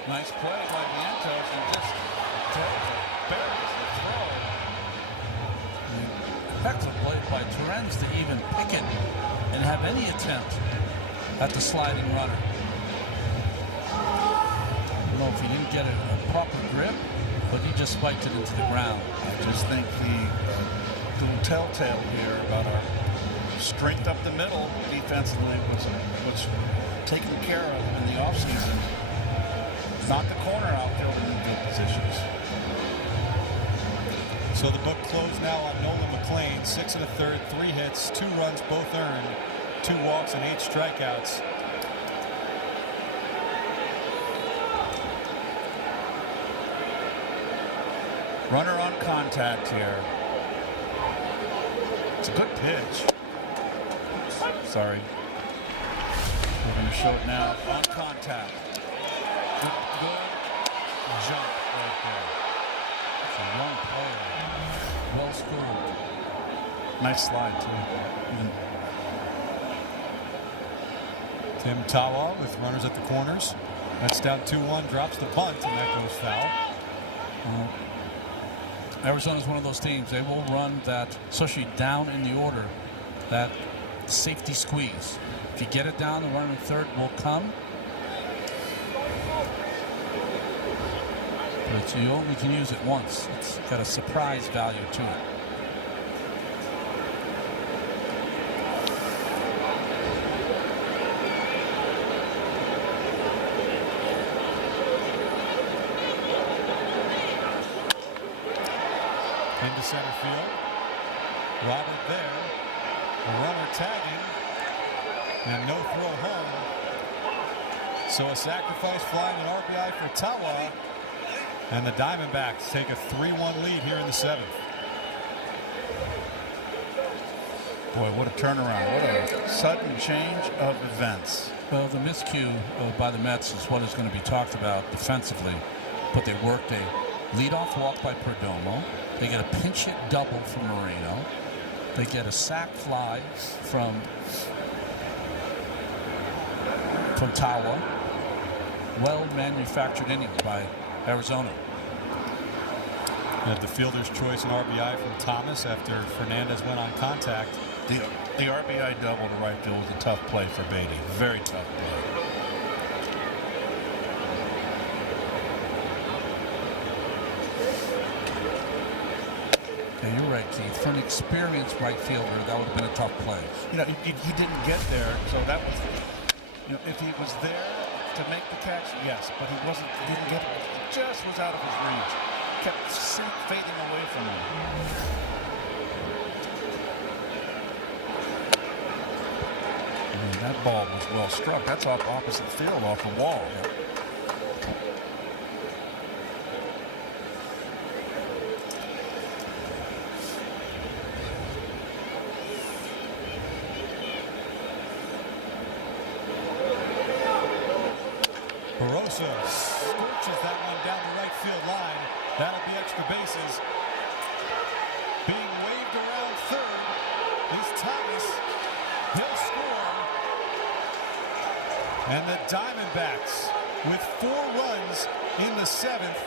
Nice play by Vientos and just buries the throw. Heck of a play by Torrens to even pick it and have any attempt at the sliding runner. I don't know if he didn't get a proper grip, but he just spiked it into the ground. I just think the little telltale here about our strength up the middle defensively was taken care of in the offseason. Not the corner outfield in good positions. So the book closed now on Nolan McLean. 6 1/3, 3 hits, 2 runs, both earned, 2 walks and 8 strikeouts. Runner on contact here. It's a good pitch. Sorry. We're going to show it now on contact. Good jump right there. It's a young player. Well schooled. Nice slide, too. Tim Tawa with runners at the corners. That's down 2-1, drops the punt, and that goes foul. Arizona's one of those teams. They will run that, especially down in the order, that safety squeeze. If you get it down, the runner in third will come. But you only can use it once. It's got a surprise value to it. Into center field. Robert there. A runner tagging. And no throw home. So a sacrifice flying an RBI for Tawa. And the Diamondbacks take a 3-1 lead here in the 7th. Boy, what a turnaround. What a sudden change of events. Well, the miscue by the Mets is what is going to be talked about defensively. But they worked a leadoff walk by Perdomo. They get a pinch hit double from Moreno. They get a sac fly from Tawa. Well manufactured innings by Arizona. had the fielder's choice and RBI from Thomas after Fernandez went on contact. The RBI double to right field was a tough play for Beatty. Very tough play. Yeah, you're right, Keith. For an experienced right fielder, that would have been a tough play. You know, he didn't get there, so that was, you know, if he was there to make the catch, yes, but he wasn't. He didn't get it. Just was out of his reach. Kept fading away from him. I mean, that ball was well struck. That's off opposite field, off the wall. Yeah. Barossa scorches that one down the right field line. That'll be extra bases. Being waved around third is Thomas. He'll score. And the Diamondbacks with 4 runs in the 7th.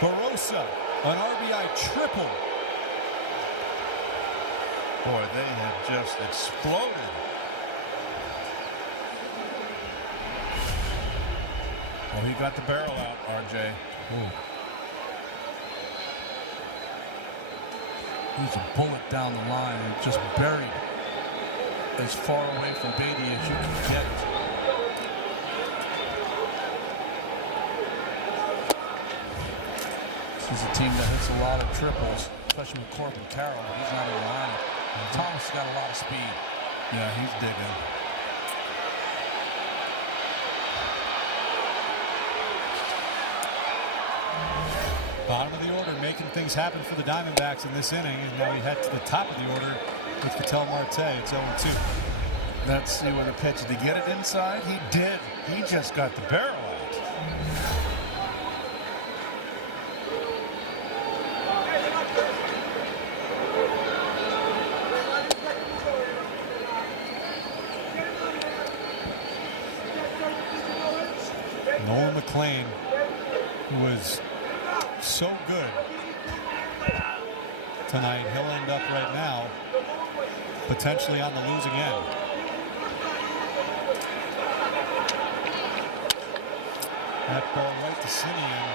Barossa, an RBI triple. Boy, they have just exploded. Well, he got the barrel out, RJ. Ooh. He's a bullet down the line and just buried as far away from Beatty as you can get. This is a team that hits a lot of triples, especially with Corbin Carroll. He's not in the line. Thomas has got a lot of speed. Yeah, he's digging. Bottom of the order, making things happen for the Diamondbacks in this inning. And now we head to the top of the order with Ketel Marte. It's 0-2. Let's see when the pitch. Did he get it inside? He did. He just got the barrel out. Nolan McLean, who was so good tonight, he'll end up right now potentially on the losing end. That ball right to Simeon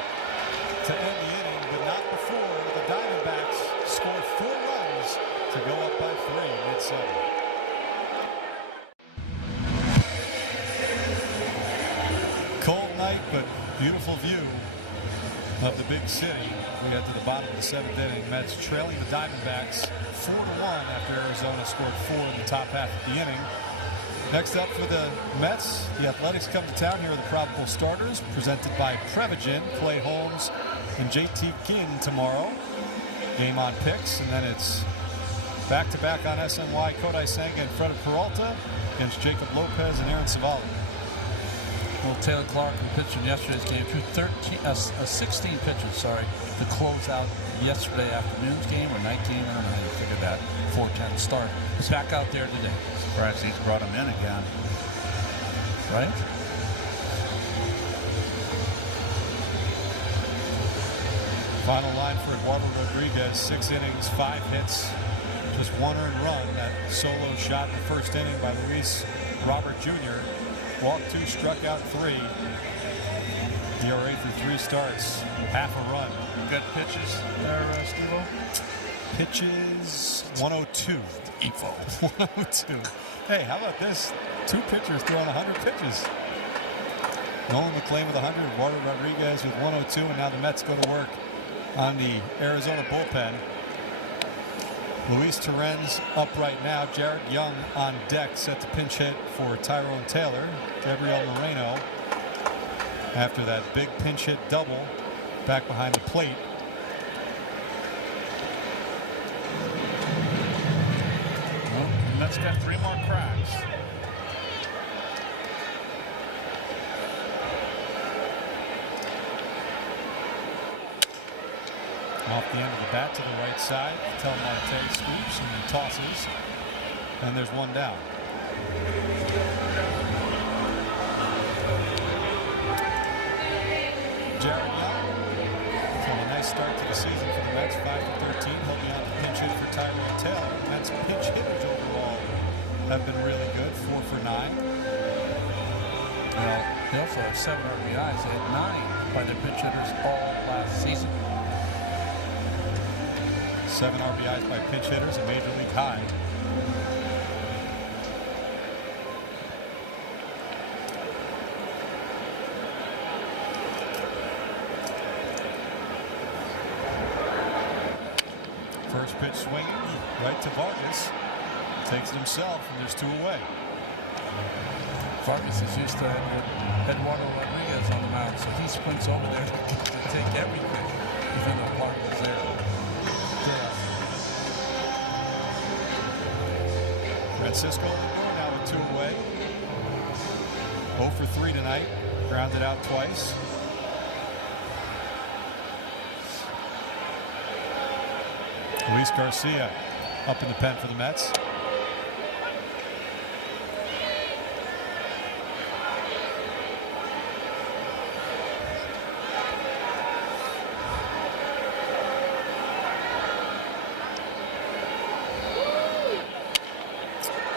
to end the inning, but not before the Diamondbacks score 4 runs to go up by 3 mid-7. Cold night, but beautiful view of the big city. We get to the bottom of the 7th inning. Mets trailing the Diamondbacks 4-1 after Arizona scored 4 in the top half of the inning. Next up for the Mets, the Athletics come to town. Here are the probable starters, presented by Prevagen, Clay Holmes, and JT King tomorrow. Game on picks, and then it's back-to-back on SNY, Kodai Senga and Fred Peralta against Jacob Lopez and Aaron Savali. Well, Taylor Clark, who pitched in yesterday's game, threw 16 pitches, to close out yesterday afternoon's game or night game. I don't know how you figure that. 4:10 start. He's back out there today. Surprised he's brought him in again. Right? Final line for Eduardo Rodriguez, 6 innings, 5 hits, just 1 earned run. That solo shot in the first inning by Luis Robert Jr. Walked 2, struck out 3. ERA through 3 starts, half a run. Good pitches there, Steve-O? Pitches 102. Evo 102. Hey, how about this? 2 pitchers throwing 100 pitches. Nolan McLean with 100, Eduardo Rodriguez with 102, and now the Mets go to work on the Arizona bullpen. Luis Torrens up right now. Jared Young on deck, set to pinch hit for Tyrone Taylor. Gabriel Moreno, after that big pinch hit double, back behind the plate. Well, the Mets got 3 more cracks. Off the end of the bat to the right side. Ketel Marte swoops and tosses. And there's 1 down. Jared Young from a nice start to the season for the Mets, 5 for 13. He'll be on the pinch hit for Tyrone Taylor. Mets pinch hitters overall have been really good, 4 for 9. Well, they also have 7 RBIs. They had 9 by their pitch hitters all last season. 7 RBIs by pinch hitters, a major league high. First pitch swinging right to Vargas. Takes it himself, and there's 2 away. Vargas is used to Eduardo Rodriguez on the mound, so he sprints over there to take everything, even though Clark was there. Francisco Lindor now with 2 away. 0 for 3 tonight. Grounded out twice. Luis Garcia up in the pen for the Mets.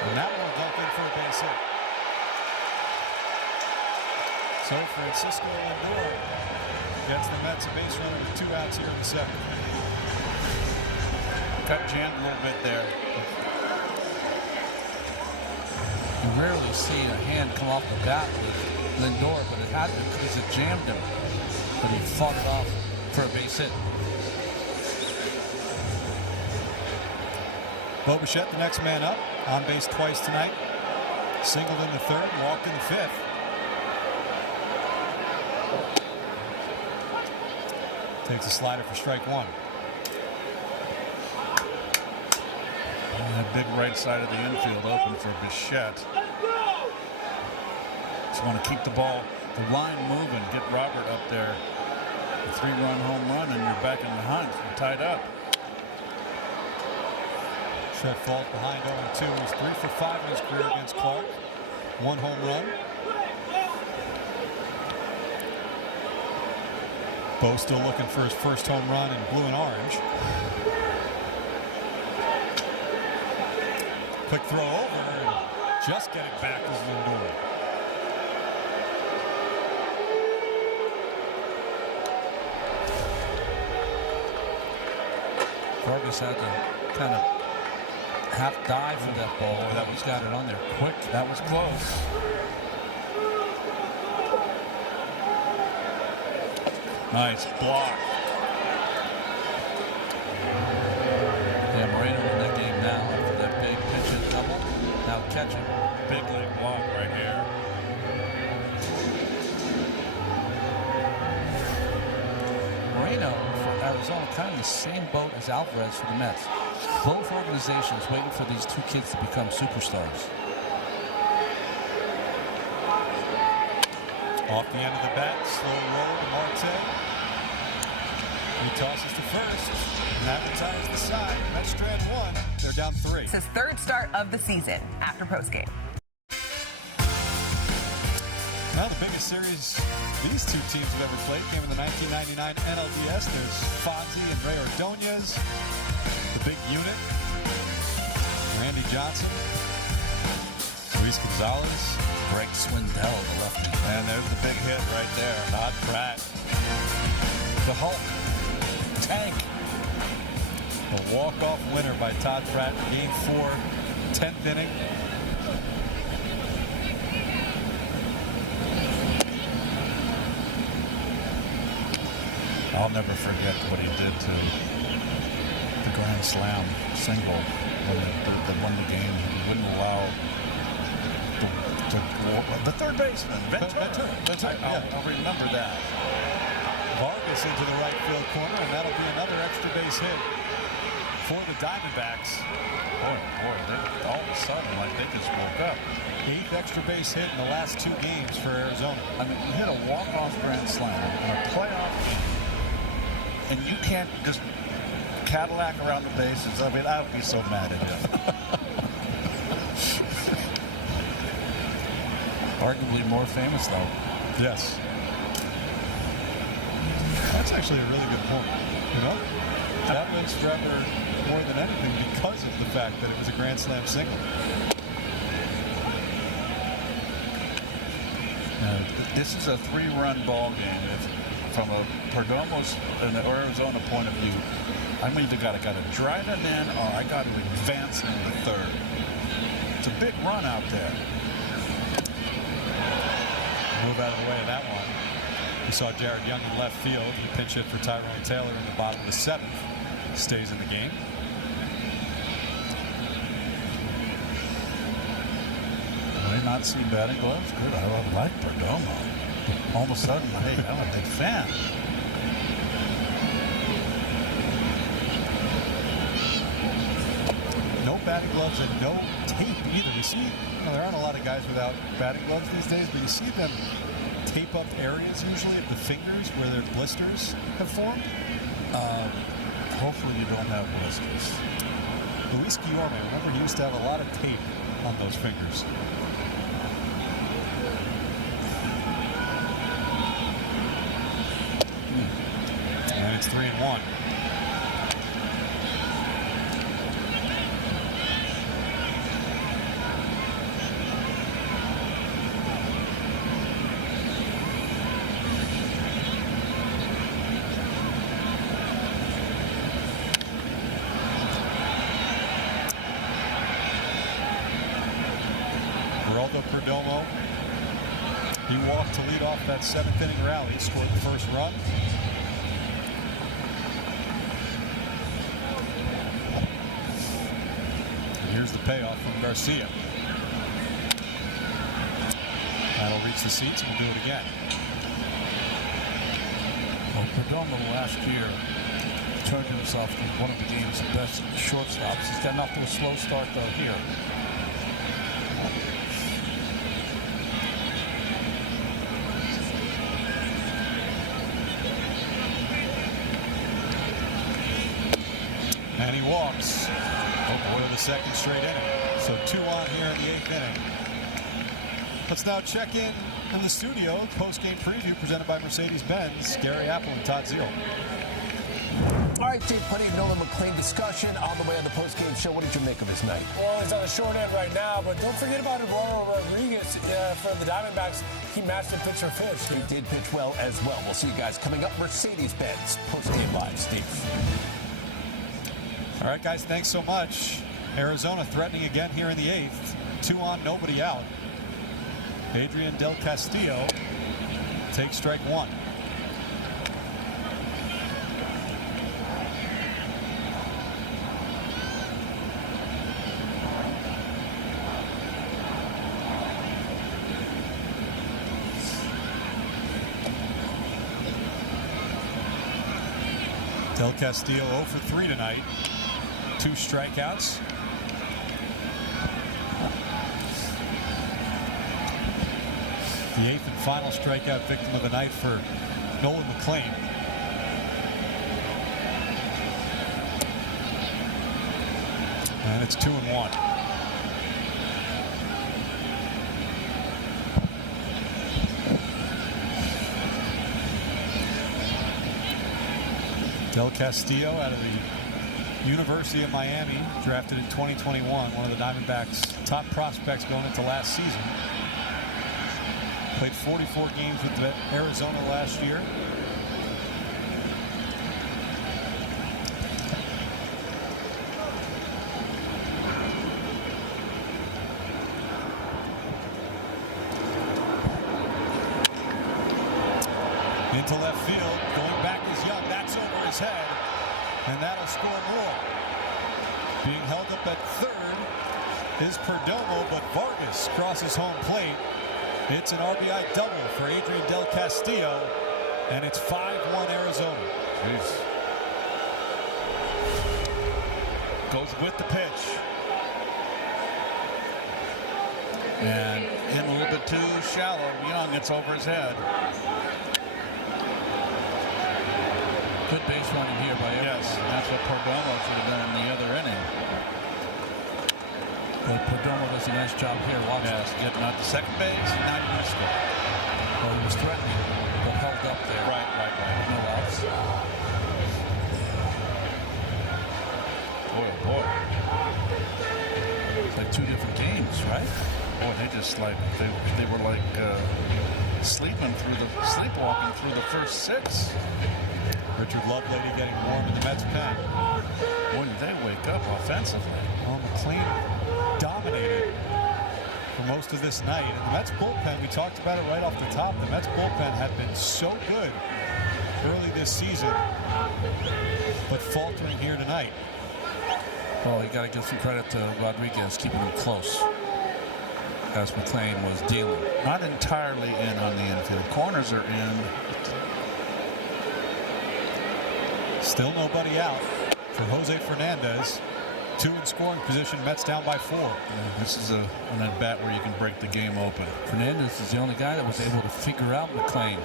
And that one dumped in for a base hit. So Francisco Lindor gets the Mets a base runner with 2 outs here in the 7th. Got jammed a little bit there. You rarely see a hand come off the bat with Lindor, but it had to because it jammed him. But he fought it off for a base hit. Bo Bichette, the next man up, on base twice tonight. Singled in the 3rd, walked in the 5th. Takes a slider for strike 1. That big right side of the infield open for Bichette. Just want to keep the ball, the line moving, get Robert up there. A 3-run home run, and you're back in the hunt. You're tied up. Bichette falls behind 0-2. He's 3 for 5 in his career against Clark. 1 home run. Bo still looking for his first home run in blue and orange. Quick throw over and just get it back as Lindor. Vargas had to kind of half dive for that ball. That was got it on there quick. That was close. Nice block. Yeah, Moreno in that game now after that big pitch and double. Now catching. Big league block right here. Moreno for Arizona, kind of the same boat as Alvarez for the Mets. Both organizations waiting for these 2 kids to become superstars. Off the end of the bat, slow roll to Marte. He tosses to first, and that retires the side. Mets strand 1. They're down 3. It's his 3rd start of the season after postgame. Now the biggest series these 2 teams have ever played came in the 1999 NLDS. There's Fonzie and Ray Ordonez, the big unit. Randy Johnson, Luis Gonzalez, Greg Swindell, the lefty. And there's the big hit right there. Todd Pratt, The Hulk. Tank. A walk-off winner by Todd Pratt in Game 4, 10th inning. I'll never forget what he did to the Grand Slam single when they won the game. He wouldn't allow the third baseman, Ventura. I'll remember that. Vargas into the right field corner, and that'll be another extra base hit for the Diamondbacks. Boy, all of a sudden, like they just woke up. 8th extra base hit in the last 2 games for Arizona. I mean, you hit a walk-off grand slam in a playoff game, and you can't just Cadillac around the bases. I mean, I would be so mad at him. Arguably more famous, though. Yes. That's actually a really good point. You know, that lives forever more than anything because of the fact that it was a Grand Slam single. This is a 3-run ball game. From a Perdomo's and the Arizona point of view, I'm either got to drive it in or I got to advance in the third. It's a big run out there. Move out of the way of that one. We saw Jared Young in left field. He pinch hit for Tyrone Taylor in the bottom of the 7th. Stays in the game. I did not see batting gloves. Good. I like Perdomo. All of a sudden, hey, I'm a big fan. No batting gloves and no tape either. You see, there aren't a lot of guys without batting gloves these days, but you see them tape up areas usually of the fingers where their blisters have formed. Hopefully you don't have blisters. Luis Guillorme, remember, he used to have a lot of tape on those fingers. And it's 3-1. Perdomo, he walked to lead off that 7th inning rally, scored the first run. And here's the payoff from Garcia. That'll reach the seats, and we'll do it again. Well, Perdomo last year turned himself to one of the game's best shortstops. He's gotten off to a slow start, though, here. And he walks for the 2nd straight inning. So 2 on here in the 8th inning. Let's now check in the studio. Post-game preview presented by Mercedes-Benz. Gary Apple and Todd Zeal. All right, Dave, plenty of Nolan McLean discussion on the way on the post-game show. What did you make of his night? Well, he's on the short end right now, but don't forget about Eduardo Rodriguez for the Diamondbacks. He matched the pitcher pitch. He did pitch well as well. We'll see you guys coming up. Mercedes-Benz post-game live. Steve. All right, guys, thanks so much. Arizona threatening again here in the 8th. 2 on, nobody out. Adrian Del Castillo takes strike 1. Del Castillo 0 for 3 tonight. 2 strikeouts. The 8th and final strikeout victim of the night for Nolan McLean. And it's 2-1. Del Castillo out of the University of Miami, drafted in 2021, one of the Diamondbacks' top prospects going into last season. Played 44 games with Arizona last year. Into left field, going back is Young. That's over his head, and that'll score more. Being held up at 3rd is Perdomo, but Vargas crosses home plate. It's an RBI double for Adrian Del Castillo, and it's 5-1 Arizona. Jeez. Goes with the pitch. And in a little bit too shallow. Young, it's over his head. Good base running here by everyone. Yes, that's what Perdomo should have done in the other inning. But Perdomo does a nice job here. Watch Yes, getting out to second base, not going to score. Well, he was threatening, but held up there. Right. No outs. Boy, oh boy. It's like two different games, right? Boy, they just like, they were like sleepwalking through the first 6. Richard Lovelady getting warm in the Mets pen. Boy, did they wake up offensively. Well, McLean dominated for most of this night. And the Mets bullpen, we talked about it right off the top. The Mets bullpen had been so good early this season, but faltering here tonight. Well, you got to give some credit to Rodriguez keeping them close, as McLean was dealing. Not entirely in on the infield. Corners are in. Still nobody out for Jose Fernandez. 2 in scoring position. Mets down by 4. This is an at-bat where you can break the game open. Fernandez is the only guy that was able to figure out McLean.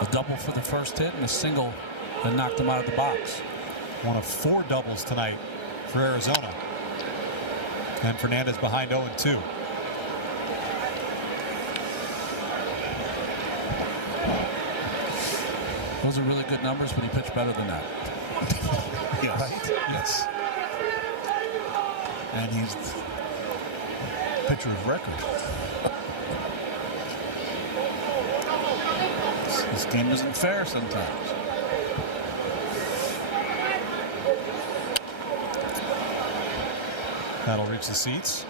A double for the first hit and a single that knocked him out of the box. One of 4 doubles tonight for Arizona. And Fernandez behind 0-2. Those are really good numbers, but he pitched better than that. Yes. Right? Yes. And he's pitcher of record. This game isn't fair sometimes. That'll reach the seats.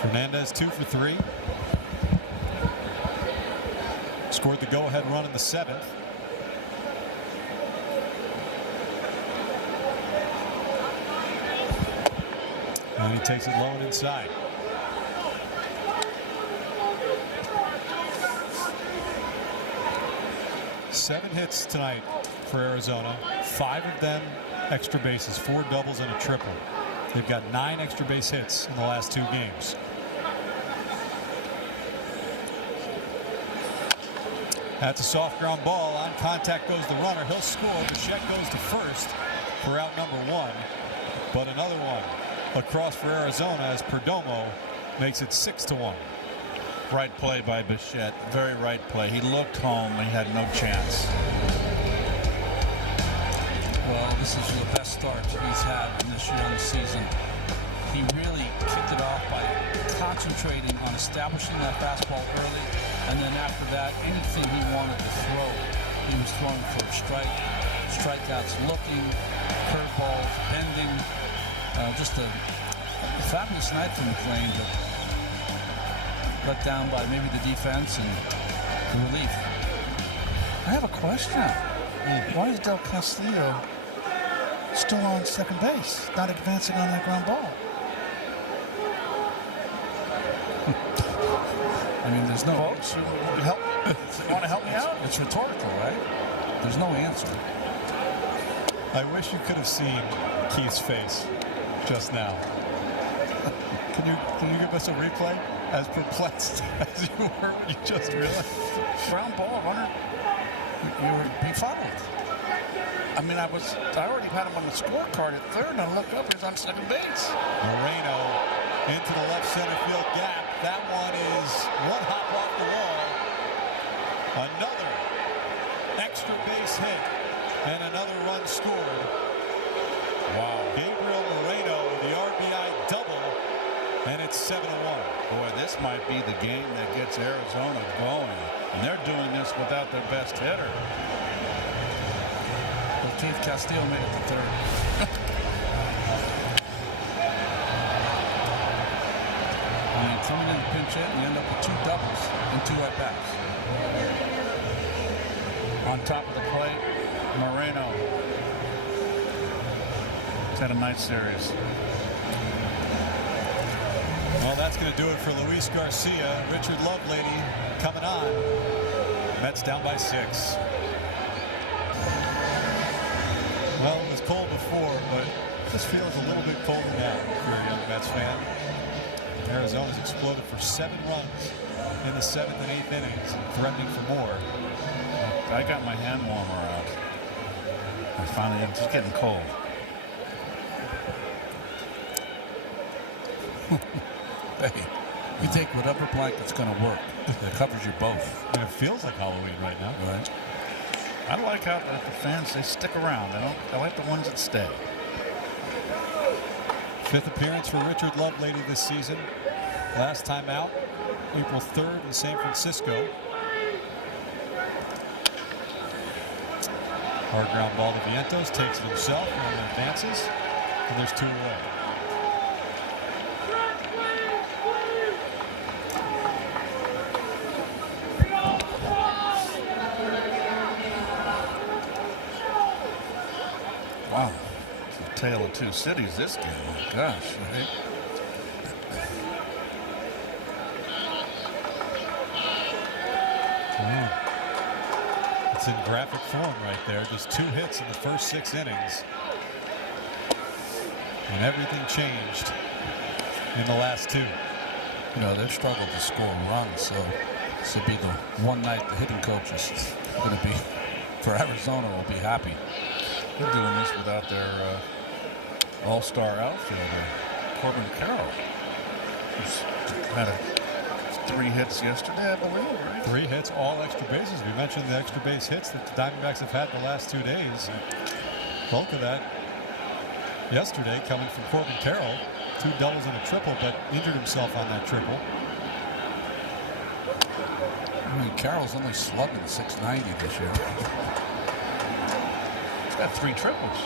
Fernandez 2 for 3. Scored the go-ahead run in the 7th. And he takes it low and inside. Seven hits tonight for Arizona. 5 of them extra bases, 4 doubles and a triple. They've got 9 extra base hits in the last 2 games. That's a soft ground ball. On contact goes the runner. He'll score. Bichette goes to first for out number 1. But another one across for Arizona as Perdomo makes it 6-1. Right play by Bichette. Very right play. He looked home. He had no chance. Well, this is the best start he's had in this young season. He really kicked it off by concentrating on establishing that fastball early, and then after that, anything he wanted to throw, he was throwing for a strike, strikeouts looking, curveballs, bending. Just a fabulous night for McLean, but let down by maybe the defense and the relief. I have a question. Why is Del Castillo still on second base, not advancing on that ground ball? I mean, there's no Folks, you want to help me out? It's rhetorical, right? There's no answer. I wish you could have seen Keith's face just now. Can you give us a replay? As perplexed as you were when you just realized. Ground ball, runner. You were befuddled. I mean, I already had him on the scorecard at third, and I look up, he's on second base. Moreno into the left center field gap. That one is one hop off the wall. Another extra base hit and another run scored. Wow. Gabriel Moreno, the RBI double, and it's 7-1. Boy, this might be the game that gets Arizona going. And they're doing this without their best hitter. Well, Keith Castillo made it to third. I mean, coming in the pinch hit, and you end up with 2 doubles and 2 at-bats. On top of the plate, Moreno. He's had a nice series. Well, that's going to do it for Luis Garcia. Richard Lovelady coming on. Mets down by 6. Well, it was cold before, but this feels a little bit colder now if you're a young Mets fan. Arizona's exploded for 7 runs in the 7th and 8th innings, threatening for more. I got my hand warmer out. And finally, it's just getting cold. Hey, You take whatever blanket's going to work. It covers you both. And it feels like Halloween right now. Right. I like how the fans, they stick around. I like the ones that stay. 5th appearance for Richard Lovelady this season. Last time out, April 3rd in San Francisco. Hard ground ball to Vientos, takes it himself and advances. And there's 2 away. Wow. It's a tale of 2 cities, this game. Oh, gosh, right? It's in graphic form right there. Just 2 hits in the first 6 innings. And everything changed in the last 2. You know, they've struggled to score runs, so this will be the one night the hitting coach is going to be, for Arizona, will be happy. They're doing this without their all-star outfielder, Corbin Carroll. Who's had 3 hits yesterday, I believe, right? 3 hits, all extra bases. We mentioned the extra base hits that the Diamondbacks have had the last 2 days. Bulk of that yesterday coming from Corbin Carroll. 2 doubles and a triple, but injured himself on that triple. I mean, Carroll's only slugging 690 this year. He's got 3 triples.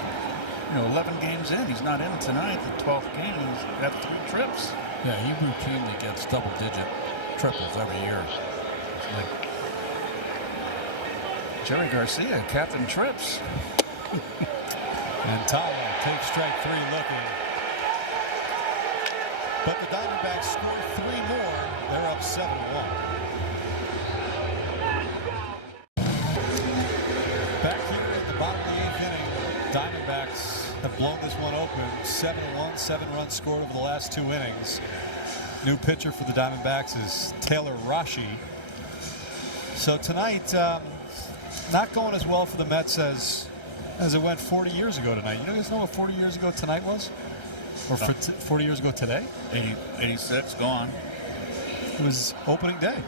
You know, 11 games in. He's not in tonight. The 12th game, he's got 3 trips. Yeah, he routinely gets double-digit triples every year. It's like Jerry Garcia, Captain Trips. And Tala takes strike 3 looking. But the Diamondbacks score 3 more. They're up 7-1. Back here at the bottom of the 8th inning, Diamondbacks have blown this one open. 7-1, 7 runs scored over the last 2 innings. New pitcher for the Diamondbacks is Taylor Rashi. So tonight, not going as well for the Mets as it went 40 years ago tonight. You guys know what 40 years ago tonight was? Or 40 years ago today? 86, gone. It was opening day.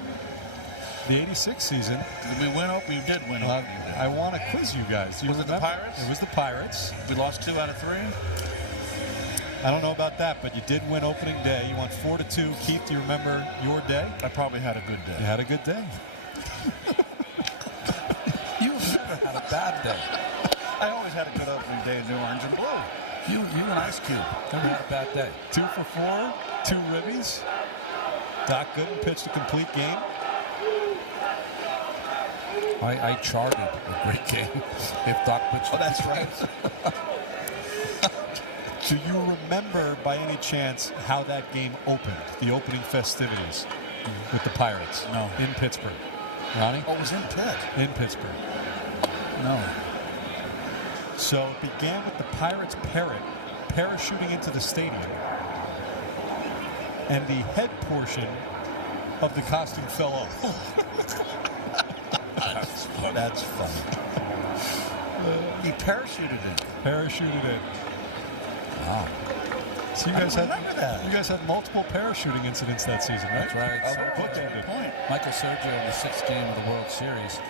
The 86 season. Did we win? We did win. I want to quiz you guys. Was it the Pirates? It was the Pirates. We lost 2 out of 3? I don't know about that, but you did win opening day. You won 4-2. Keith, do you remember your day? I probably had a good day. You had a good day. You've never had a bad day. I always had a good opening day in New Orange and Blue. You and Ice Cube never had a bad day. 2 for 4, 2 ribbies. Doc Gooden pitched a complete game. I charted a great game. If Doc pitched. Oh, that's right. Do you remember by any chance how that game opened? The opening festivities with the Pirates? No. In Pittsburgh. Ronnie? Oh, it was in Pitt. In Pittsburgh. No. So it began with the Pirates parrot parachuting into the stadium. And the head portion of the costume fell off. That's funny. He parachuted in. Parachuted in. Wow. So you guys had multiple parachuting incidents that season, right? That's right. Bookended. Point. Michael Sergio in the 6th game of the World Series.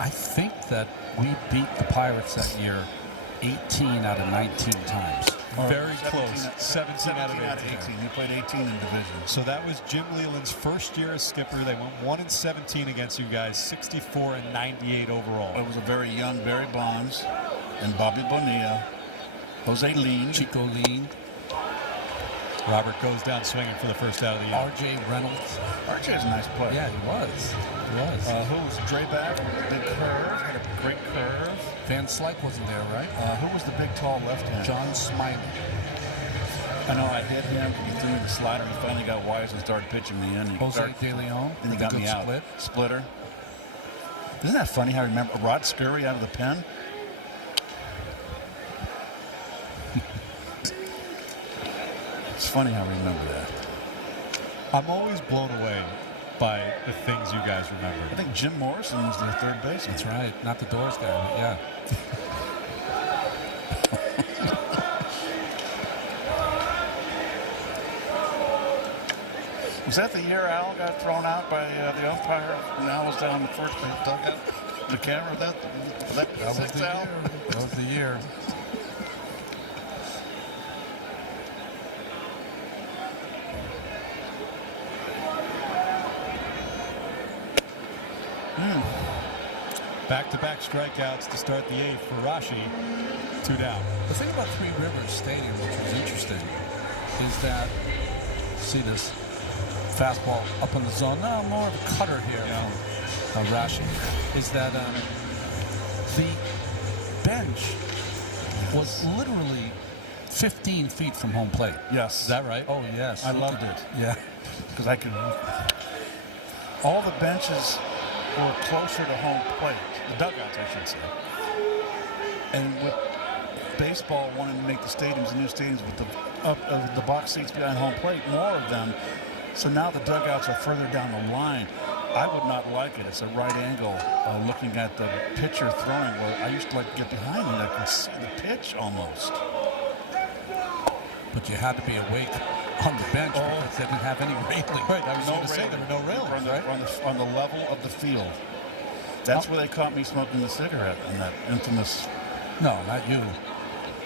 I think that we beat the Pirates that year 18 out of 19 times. Very close. 17 out of 18. He played 18 in division. So that was Jim Leland's first year as skipper. They went 1-17 against you guys, 64-98 overall. It was a very young Barry Bonds and Bobby Bonilla, Jose Lean, Chico Lean, Robert goes down swinging for the first out of the year. R.J. Reynolds. R.J.'s a nice player. Yeah, he was. He was. Who was Drayback with the big curve? Had a great curve. Van Slyke wasn't there, right? Who was the big, tall left-hander? John Smiley. I know I hit him. He threw me the slider. He finally got wise and started pitching me in. Jose De Leon. Then he got me out. Splitter. Isn't that funny how I remember Rod Scurry out of the pen? It's funny how I remember that. I'm always blown away by the things you guys remember. I think Jim Morrison was their third baseman. That's right. Not the Doors guy, but yeah. Was that the year Al got thrown out by the umpire? And Al was down the first base dugout. The camera, that That was the year. That was the year. Back-to-back strikeouts to start the 8th for Rashi. 2 down. The thing about Three Rivers Stadium, which was interesting, is that, see this fastball up in the zone, no, more of a cutter here from Rashi, is that the bench was literally 15 feet from home plate. Yes. Is that right? Oh, yes. I loved it. Yeah. Because I could. All the benches were closer to home plate. The dugouts, I should say. And with baseball wanting to make the stadiums, the new stadiums, with the box seats behind home plate, more of them. So now the dugouts are further down the line. I would not like it. It's a right angle looking at the pitcher throwing. Where I used to like to get behind and I could see the pitch almost. But you had to be awake on the bench because they didn't have any railing. Right, I was going to say there were no railings, right? On the level of the field. That's where they caught me smoking the cigarette in that infamous. No, not you.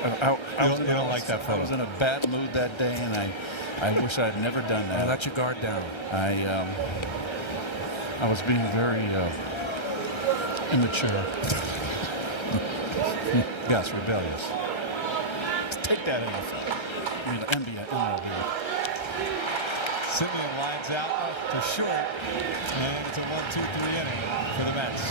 You don't like that photo. I was in a bad mood that day, and I wish I'd never done that. Let your guard down. I was being very immature. Yes, rebellious. Take that NFL. I mean, MLB. Simeon lines out for short, and it's a 1-2-3 inning for the Mets.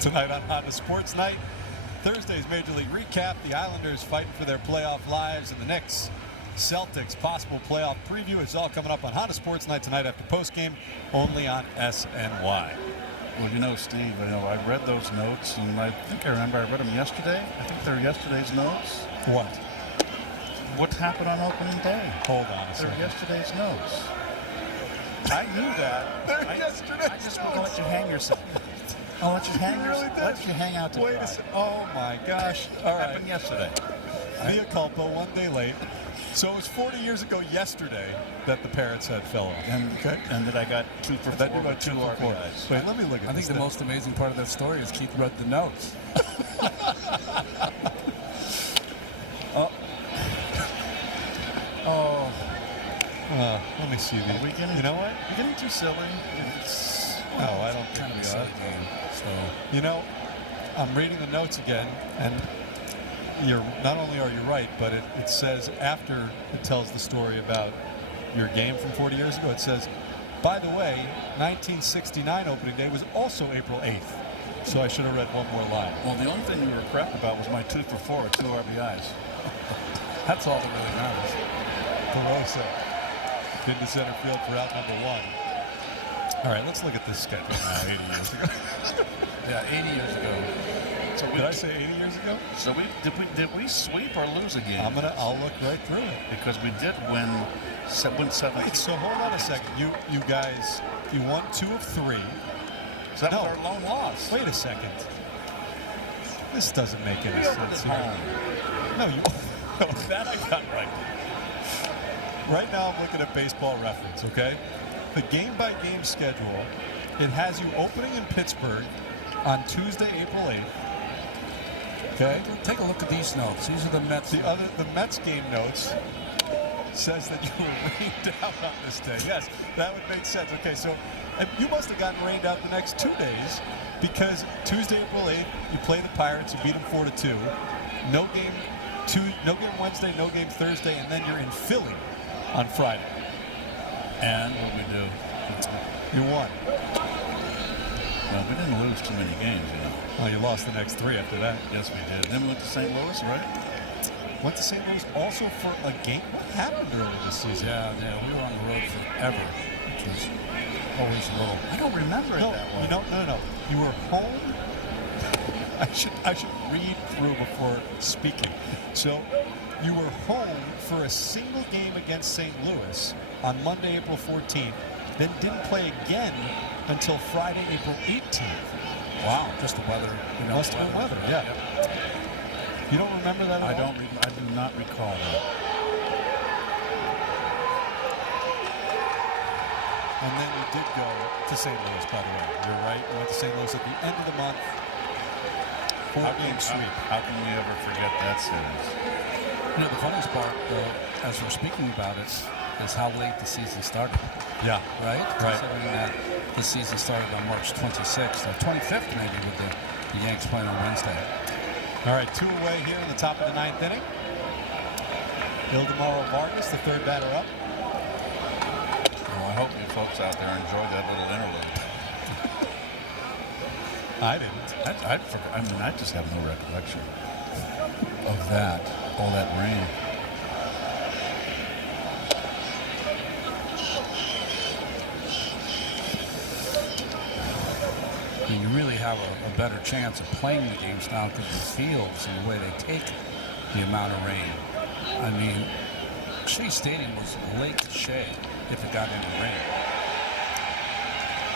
Tonight on Honda Sports Night, Thursday's Major League Recap, the Islanders fighting for their playoff lives, and the Knicks, Celtics possible playoff preview. It's all coming up on Honda Sports Night tonight after postgame, only on SNY. Well, you know, Steve, I read those notes, and I think I remember I read them yesterday. I think they're yesterday's notes. What? What happened on opening day? Hold on a second. They're yesterday's notes. I knew that. They're yesterday's I just want to let you hang yourself. I'll let you hang yourself. Let you hang out to Wait dry. a second. Oh, my gosh. All right. Happened yesterday. Mea culpa, one day late. So it was 40 years ago yesterday that the Parrots had fell off. And that I got 2 for 4. That you got 2 for 4. RBIs. Wait, let me look at I this. think the most amazing part of that story is Keith read the notes. Let me see these. Are we getting, you know what? We're getting too silly. No, I don't Kind think of we a are. silly game. So You know, I'm reading the notes again, and you're not only are you right, but it says after it tells the story about your game from 40 years ago, it says, by the way, 1969 opening day was also April 8th. So I should have read one more line. Well, the only thing we were correct about was my 2 for 4 at 2 RBIs. that's all that really matters. Perosa into center field for out number 1. All right, let's look at this schedule now, 80 years ago. Yeah, 80 years ago. So Did I say 80 years ago? So did we sweep or lose a game? I'll look right through it. Because we did win 7. Wait, so hold on a second. You guys, you won 2 of 3. So that No. was our lone loss. Wait a second. This doesn't make any We opened sense at here. home. No, you. No, that I got right. Right now, I'm looking at Baseball Reference. Okay, the game-by-game schedule. It has you opening in Pittsburgh on Tuesday, April 8th. Okay. Take a look at these notes. These are the Mets. The Mets game notes says that you were rained out on this day. Yes, that would make sense. Okay, so you must have gotten rained out the next 2 days because Tuesday, April 8th, you play the Pirates, you beat them 4-2. No game Wednesday, no game Thursday, and then you're in Philly on Friday. And what we do? You won. Well, we didn't lose too many games, you know. Well, you lost the next 3 after that. Yes, we did. Then we went to St. Louis, right? Went to St. Louis also for a game. What happened earlier this season? Yeah, we were on the road forever, which was always a little. I don't remember it that way. No. You were home. I should read through before speaking. So you were home for a single game against St. Louis on Monday, April 14th, then didn't play again until Friday, April 18th. Wow, just the weather. Must have been weather, yeah. You don't remember that at all? I do not recall that. And then you did go to St. Louis, by the way. You're right. You went to St. Louis at the end of the month. Four-game sweep. How can we ever forget that series? You know, the funniest part, as we're speaking about it, is how late the season started. Yeah. Right? Right. Considering that the season started on March 26th, or 25th maybe, with the Yanks playing on Wednesday. All right, 2 away here in the top of the 9th inning. Ildemaro Vargas, the third batter up. Well, I hope you folks out there enjoy that little interlude. I didn't. I just have no recollection of that, all that rain. I mean, you really have a better chance of playing the games now because the fields and the way they take the amount of rain. I mean, Shea Stadium was Lake Shea if it got any rain.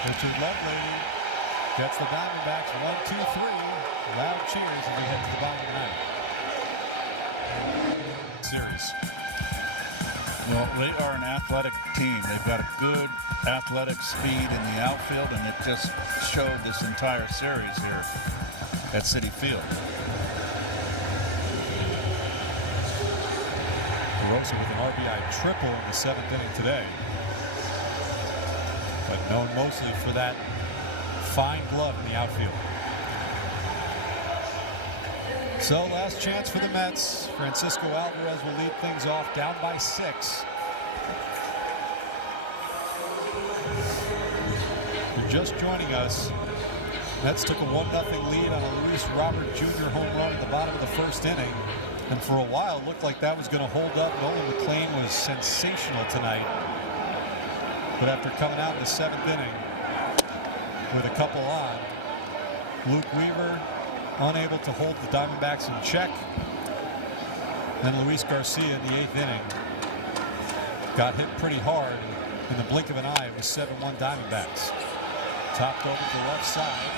Richard Lovelady gets the Diamondbacks 1, 2, 3. Loud cheers as we head to the bottom of the ninth. Series. Well, they are an athletic team. They've got a good athletic speed in the outfield, and it just showed this entire series here at Citi Field. DeRosa with an RBI triple in the 7th inning today. But known mostly for that fine glove in the outfield. So last chance for the Mets. Francisco Alvarez will lead things off, down by 6. You're just joining us. Mets took a 1-0 lead on a Luis Robert Jr. home run at the bottom of the 1st inning. And for a while, it looked like that was going to hold up. Nolan McLean was sensational tonight. But after coming out in the 7th inning with a couple on, Luke Weaver unable to hold the Diamondbacks in check. Then Luis Garcia in the 8th inning got hit pretty hard. In the blink of an eye, it was 7-1 Diamondbacks. Topped over to the left side.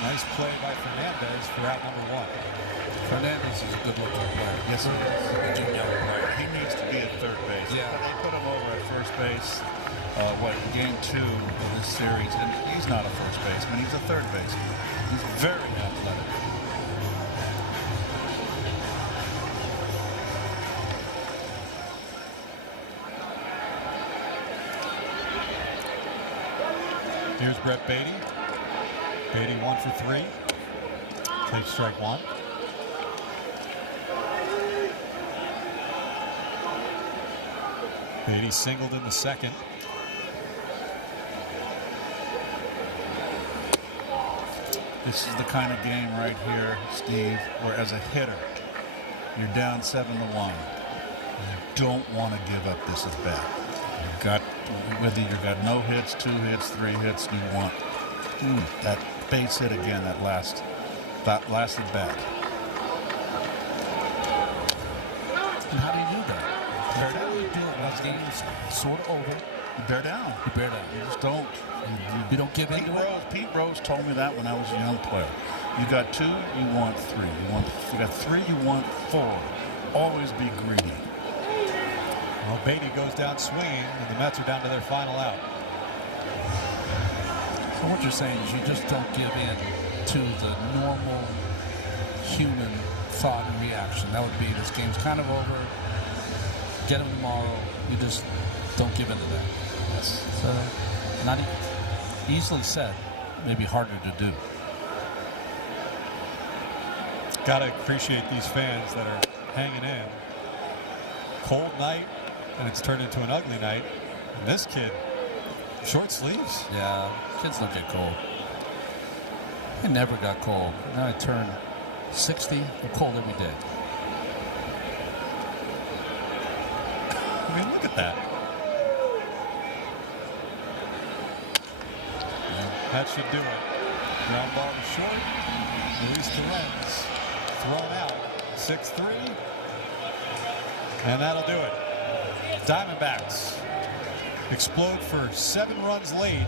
Nice play by Fernandez for out number 1. Fernandez is a good looking player. Yes, he is. A good young player. He needs to be at third base. Yeah. They put him over at first base, game 2 of this series, and he's not a first baseman. He's a third baseman. He's very athletic. Here's Brett Beatty. Beatty 1 for 3. Takes strike 1. Beatty singled in the 2nd. This is the kind of game right here, Steve, where as a hitter, you're down 7-1. You don't want to give up this at bat. You've got, whether you've got no hits, 2 hits, 3 hits, you want that base hit again, that last at bat. And how do you do that? Bear down. You do it when the game is sort of over. You bear down. You bear down. You just don't. You don't give in to it? Pete Rose told me that when I was a young player. You got 2, you want 3. You got 3, you want 4. Always be greedy. Well, Beatty goes down swinging, and the Mets are down to their final out. So what you're saying is you just don't give in to the normal human thought and reaction. That would be, this game's kind of over. Get him tomorrow. You just don't give in to that. That's not easily said, maybe harder to do. Got to appreciate these fans that are hanging in. Cold night, and it's turned into an ugly night. And this kid, short sleeves. Yeah, kids don't get cold. I never got cold. Now I turn 60, I'm cold every day. I mean, look at that. That should do it. Ground ball to short. Luis Torrens thrown out. 6-3. And that'll do it. Diamondbacks explode for 7 runs late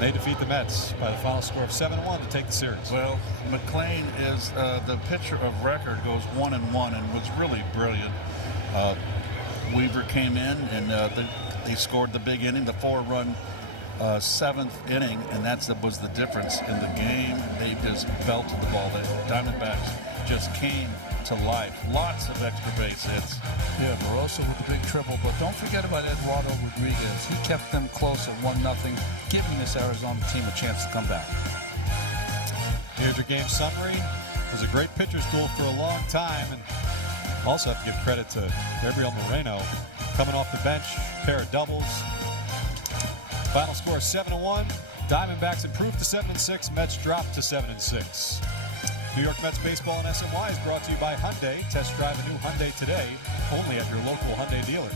They defeat the Mets by the final score of 7-1 to take the series. Well, McClain is the pitcher of record, goes 1-1 and was really brilliant. Weaver came in and they scored the big inning, the 4-run 7th inning, and was the difference in the game. They just belted the ball. The Diamondbacks just came to life. Lots of extra base hits. Yeah, Barossa with the big triple, but don't forget about Eduardo Rodriguez. He kept them close at 1-0, giving this Arizona team a chance to come back. Here's your game summary. It was a great pitcher's duel for a long time, and also have to give credit to Gabriel Moreno coming off the bench, pair of doubles. Final score 7-1. Diamondbacks improved to 7-6. Mets dropped to 7-6. New York Mets baseball on SMY is brought to you by Hyundai. Test drive a new Hyundai today, only at your local Hyundai dealer.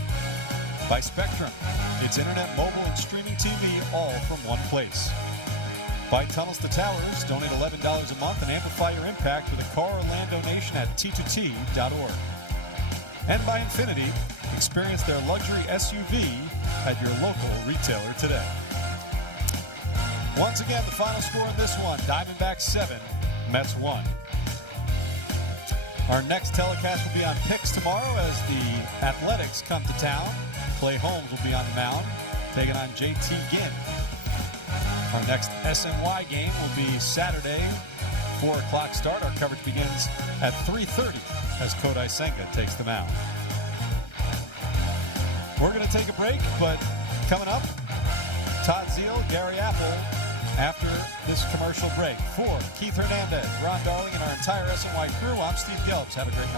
By Spectrum. It's internet, mobile, and streaming TV, all from one place. By Tunnels to Towers. Donate $11 a month and amplify your impact with a car or land donation at t2t.org. And by Infinity. Experience their luxury SUV at your local retailer today. Once again, the final score in this one, Diamondbacks 7, Mets 1. Our next telecast will be on Picks tomorrow as the Athletics come to town. Clay Holmes will be on the mound, taking on JT Ginn. Our next SNY game will be Saturday, 4 o'clock start. Our coverage begins at 3:30 as Kodai Senga takes the mound. We're going to take a break, but coming up, Todd Zeal, Gary Apple, after this commercial break. For Keith Hernandez, Ron Darling, and our entire SNY crew, I'm Steve Gelbs. Have a great night.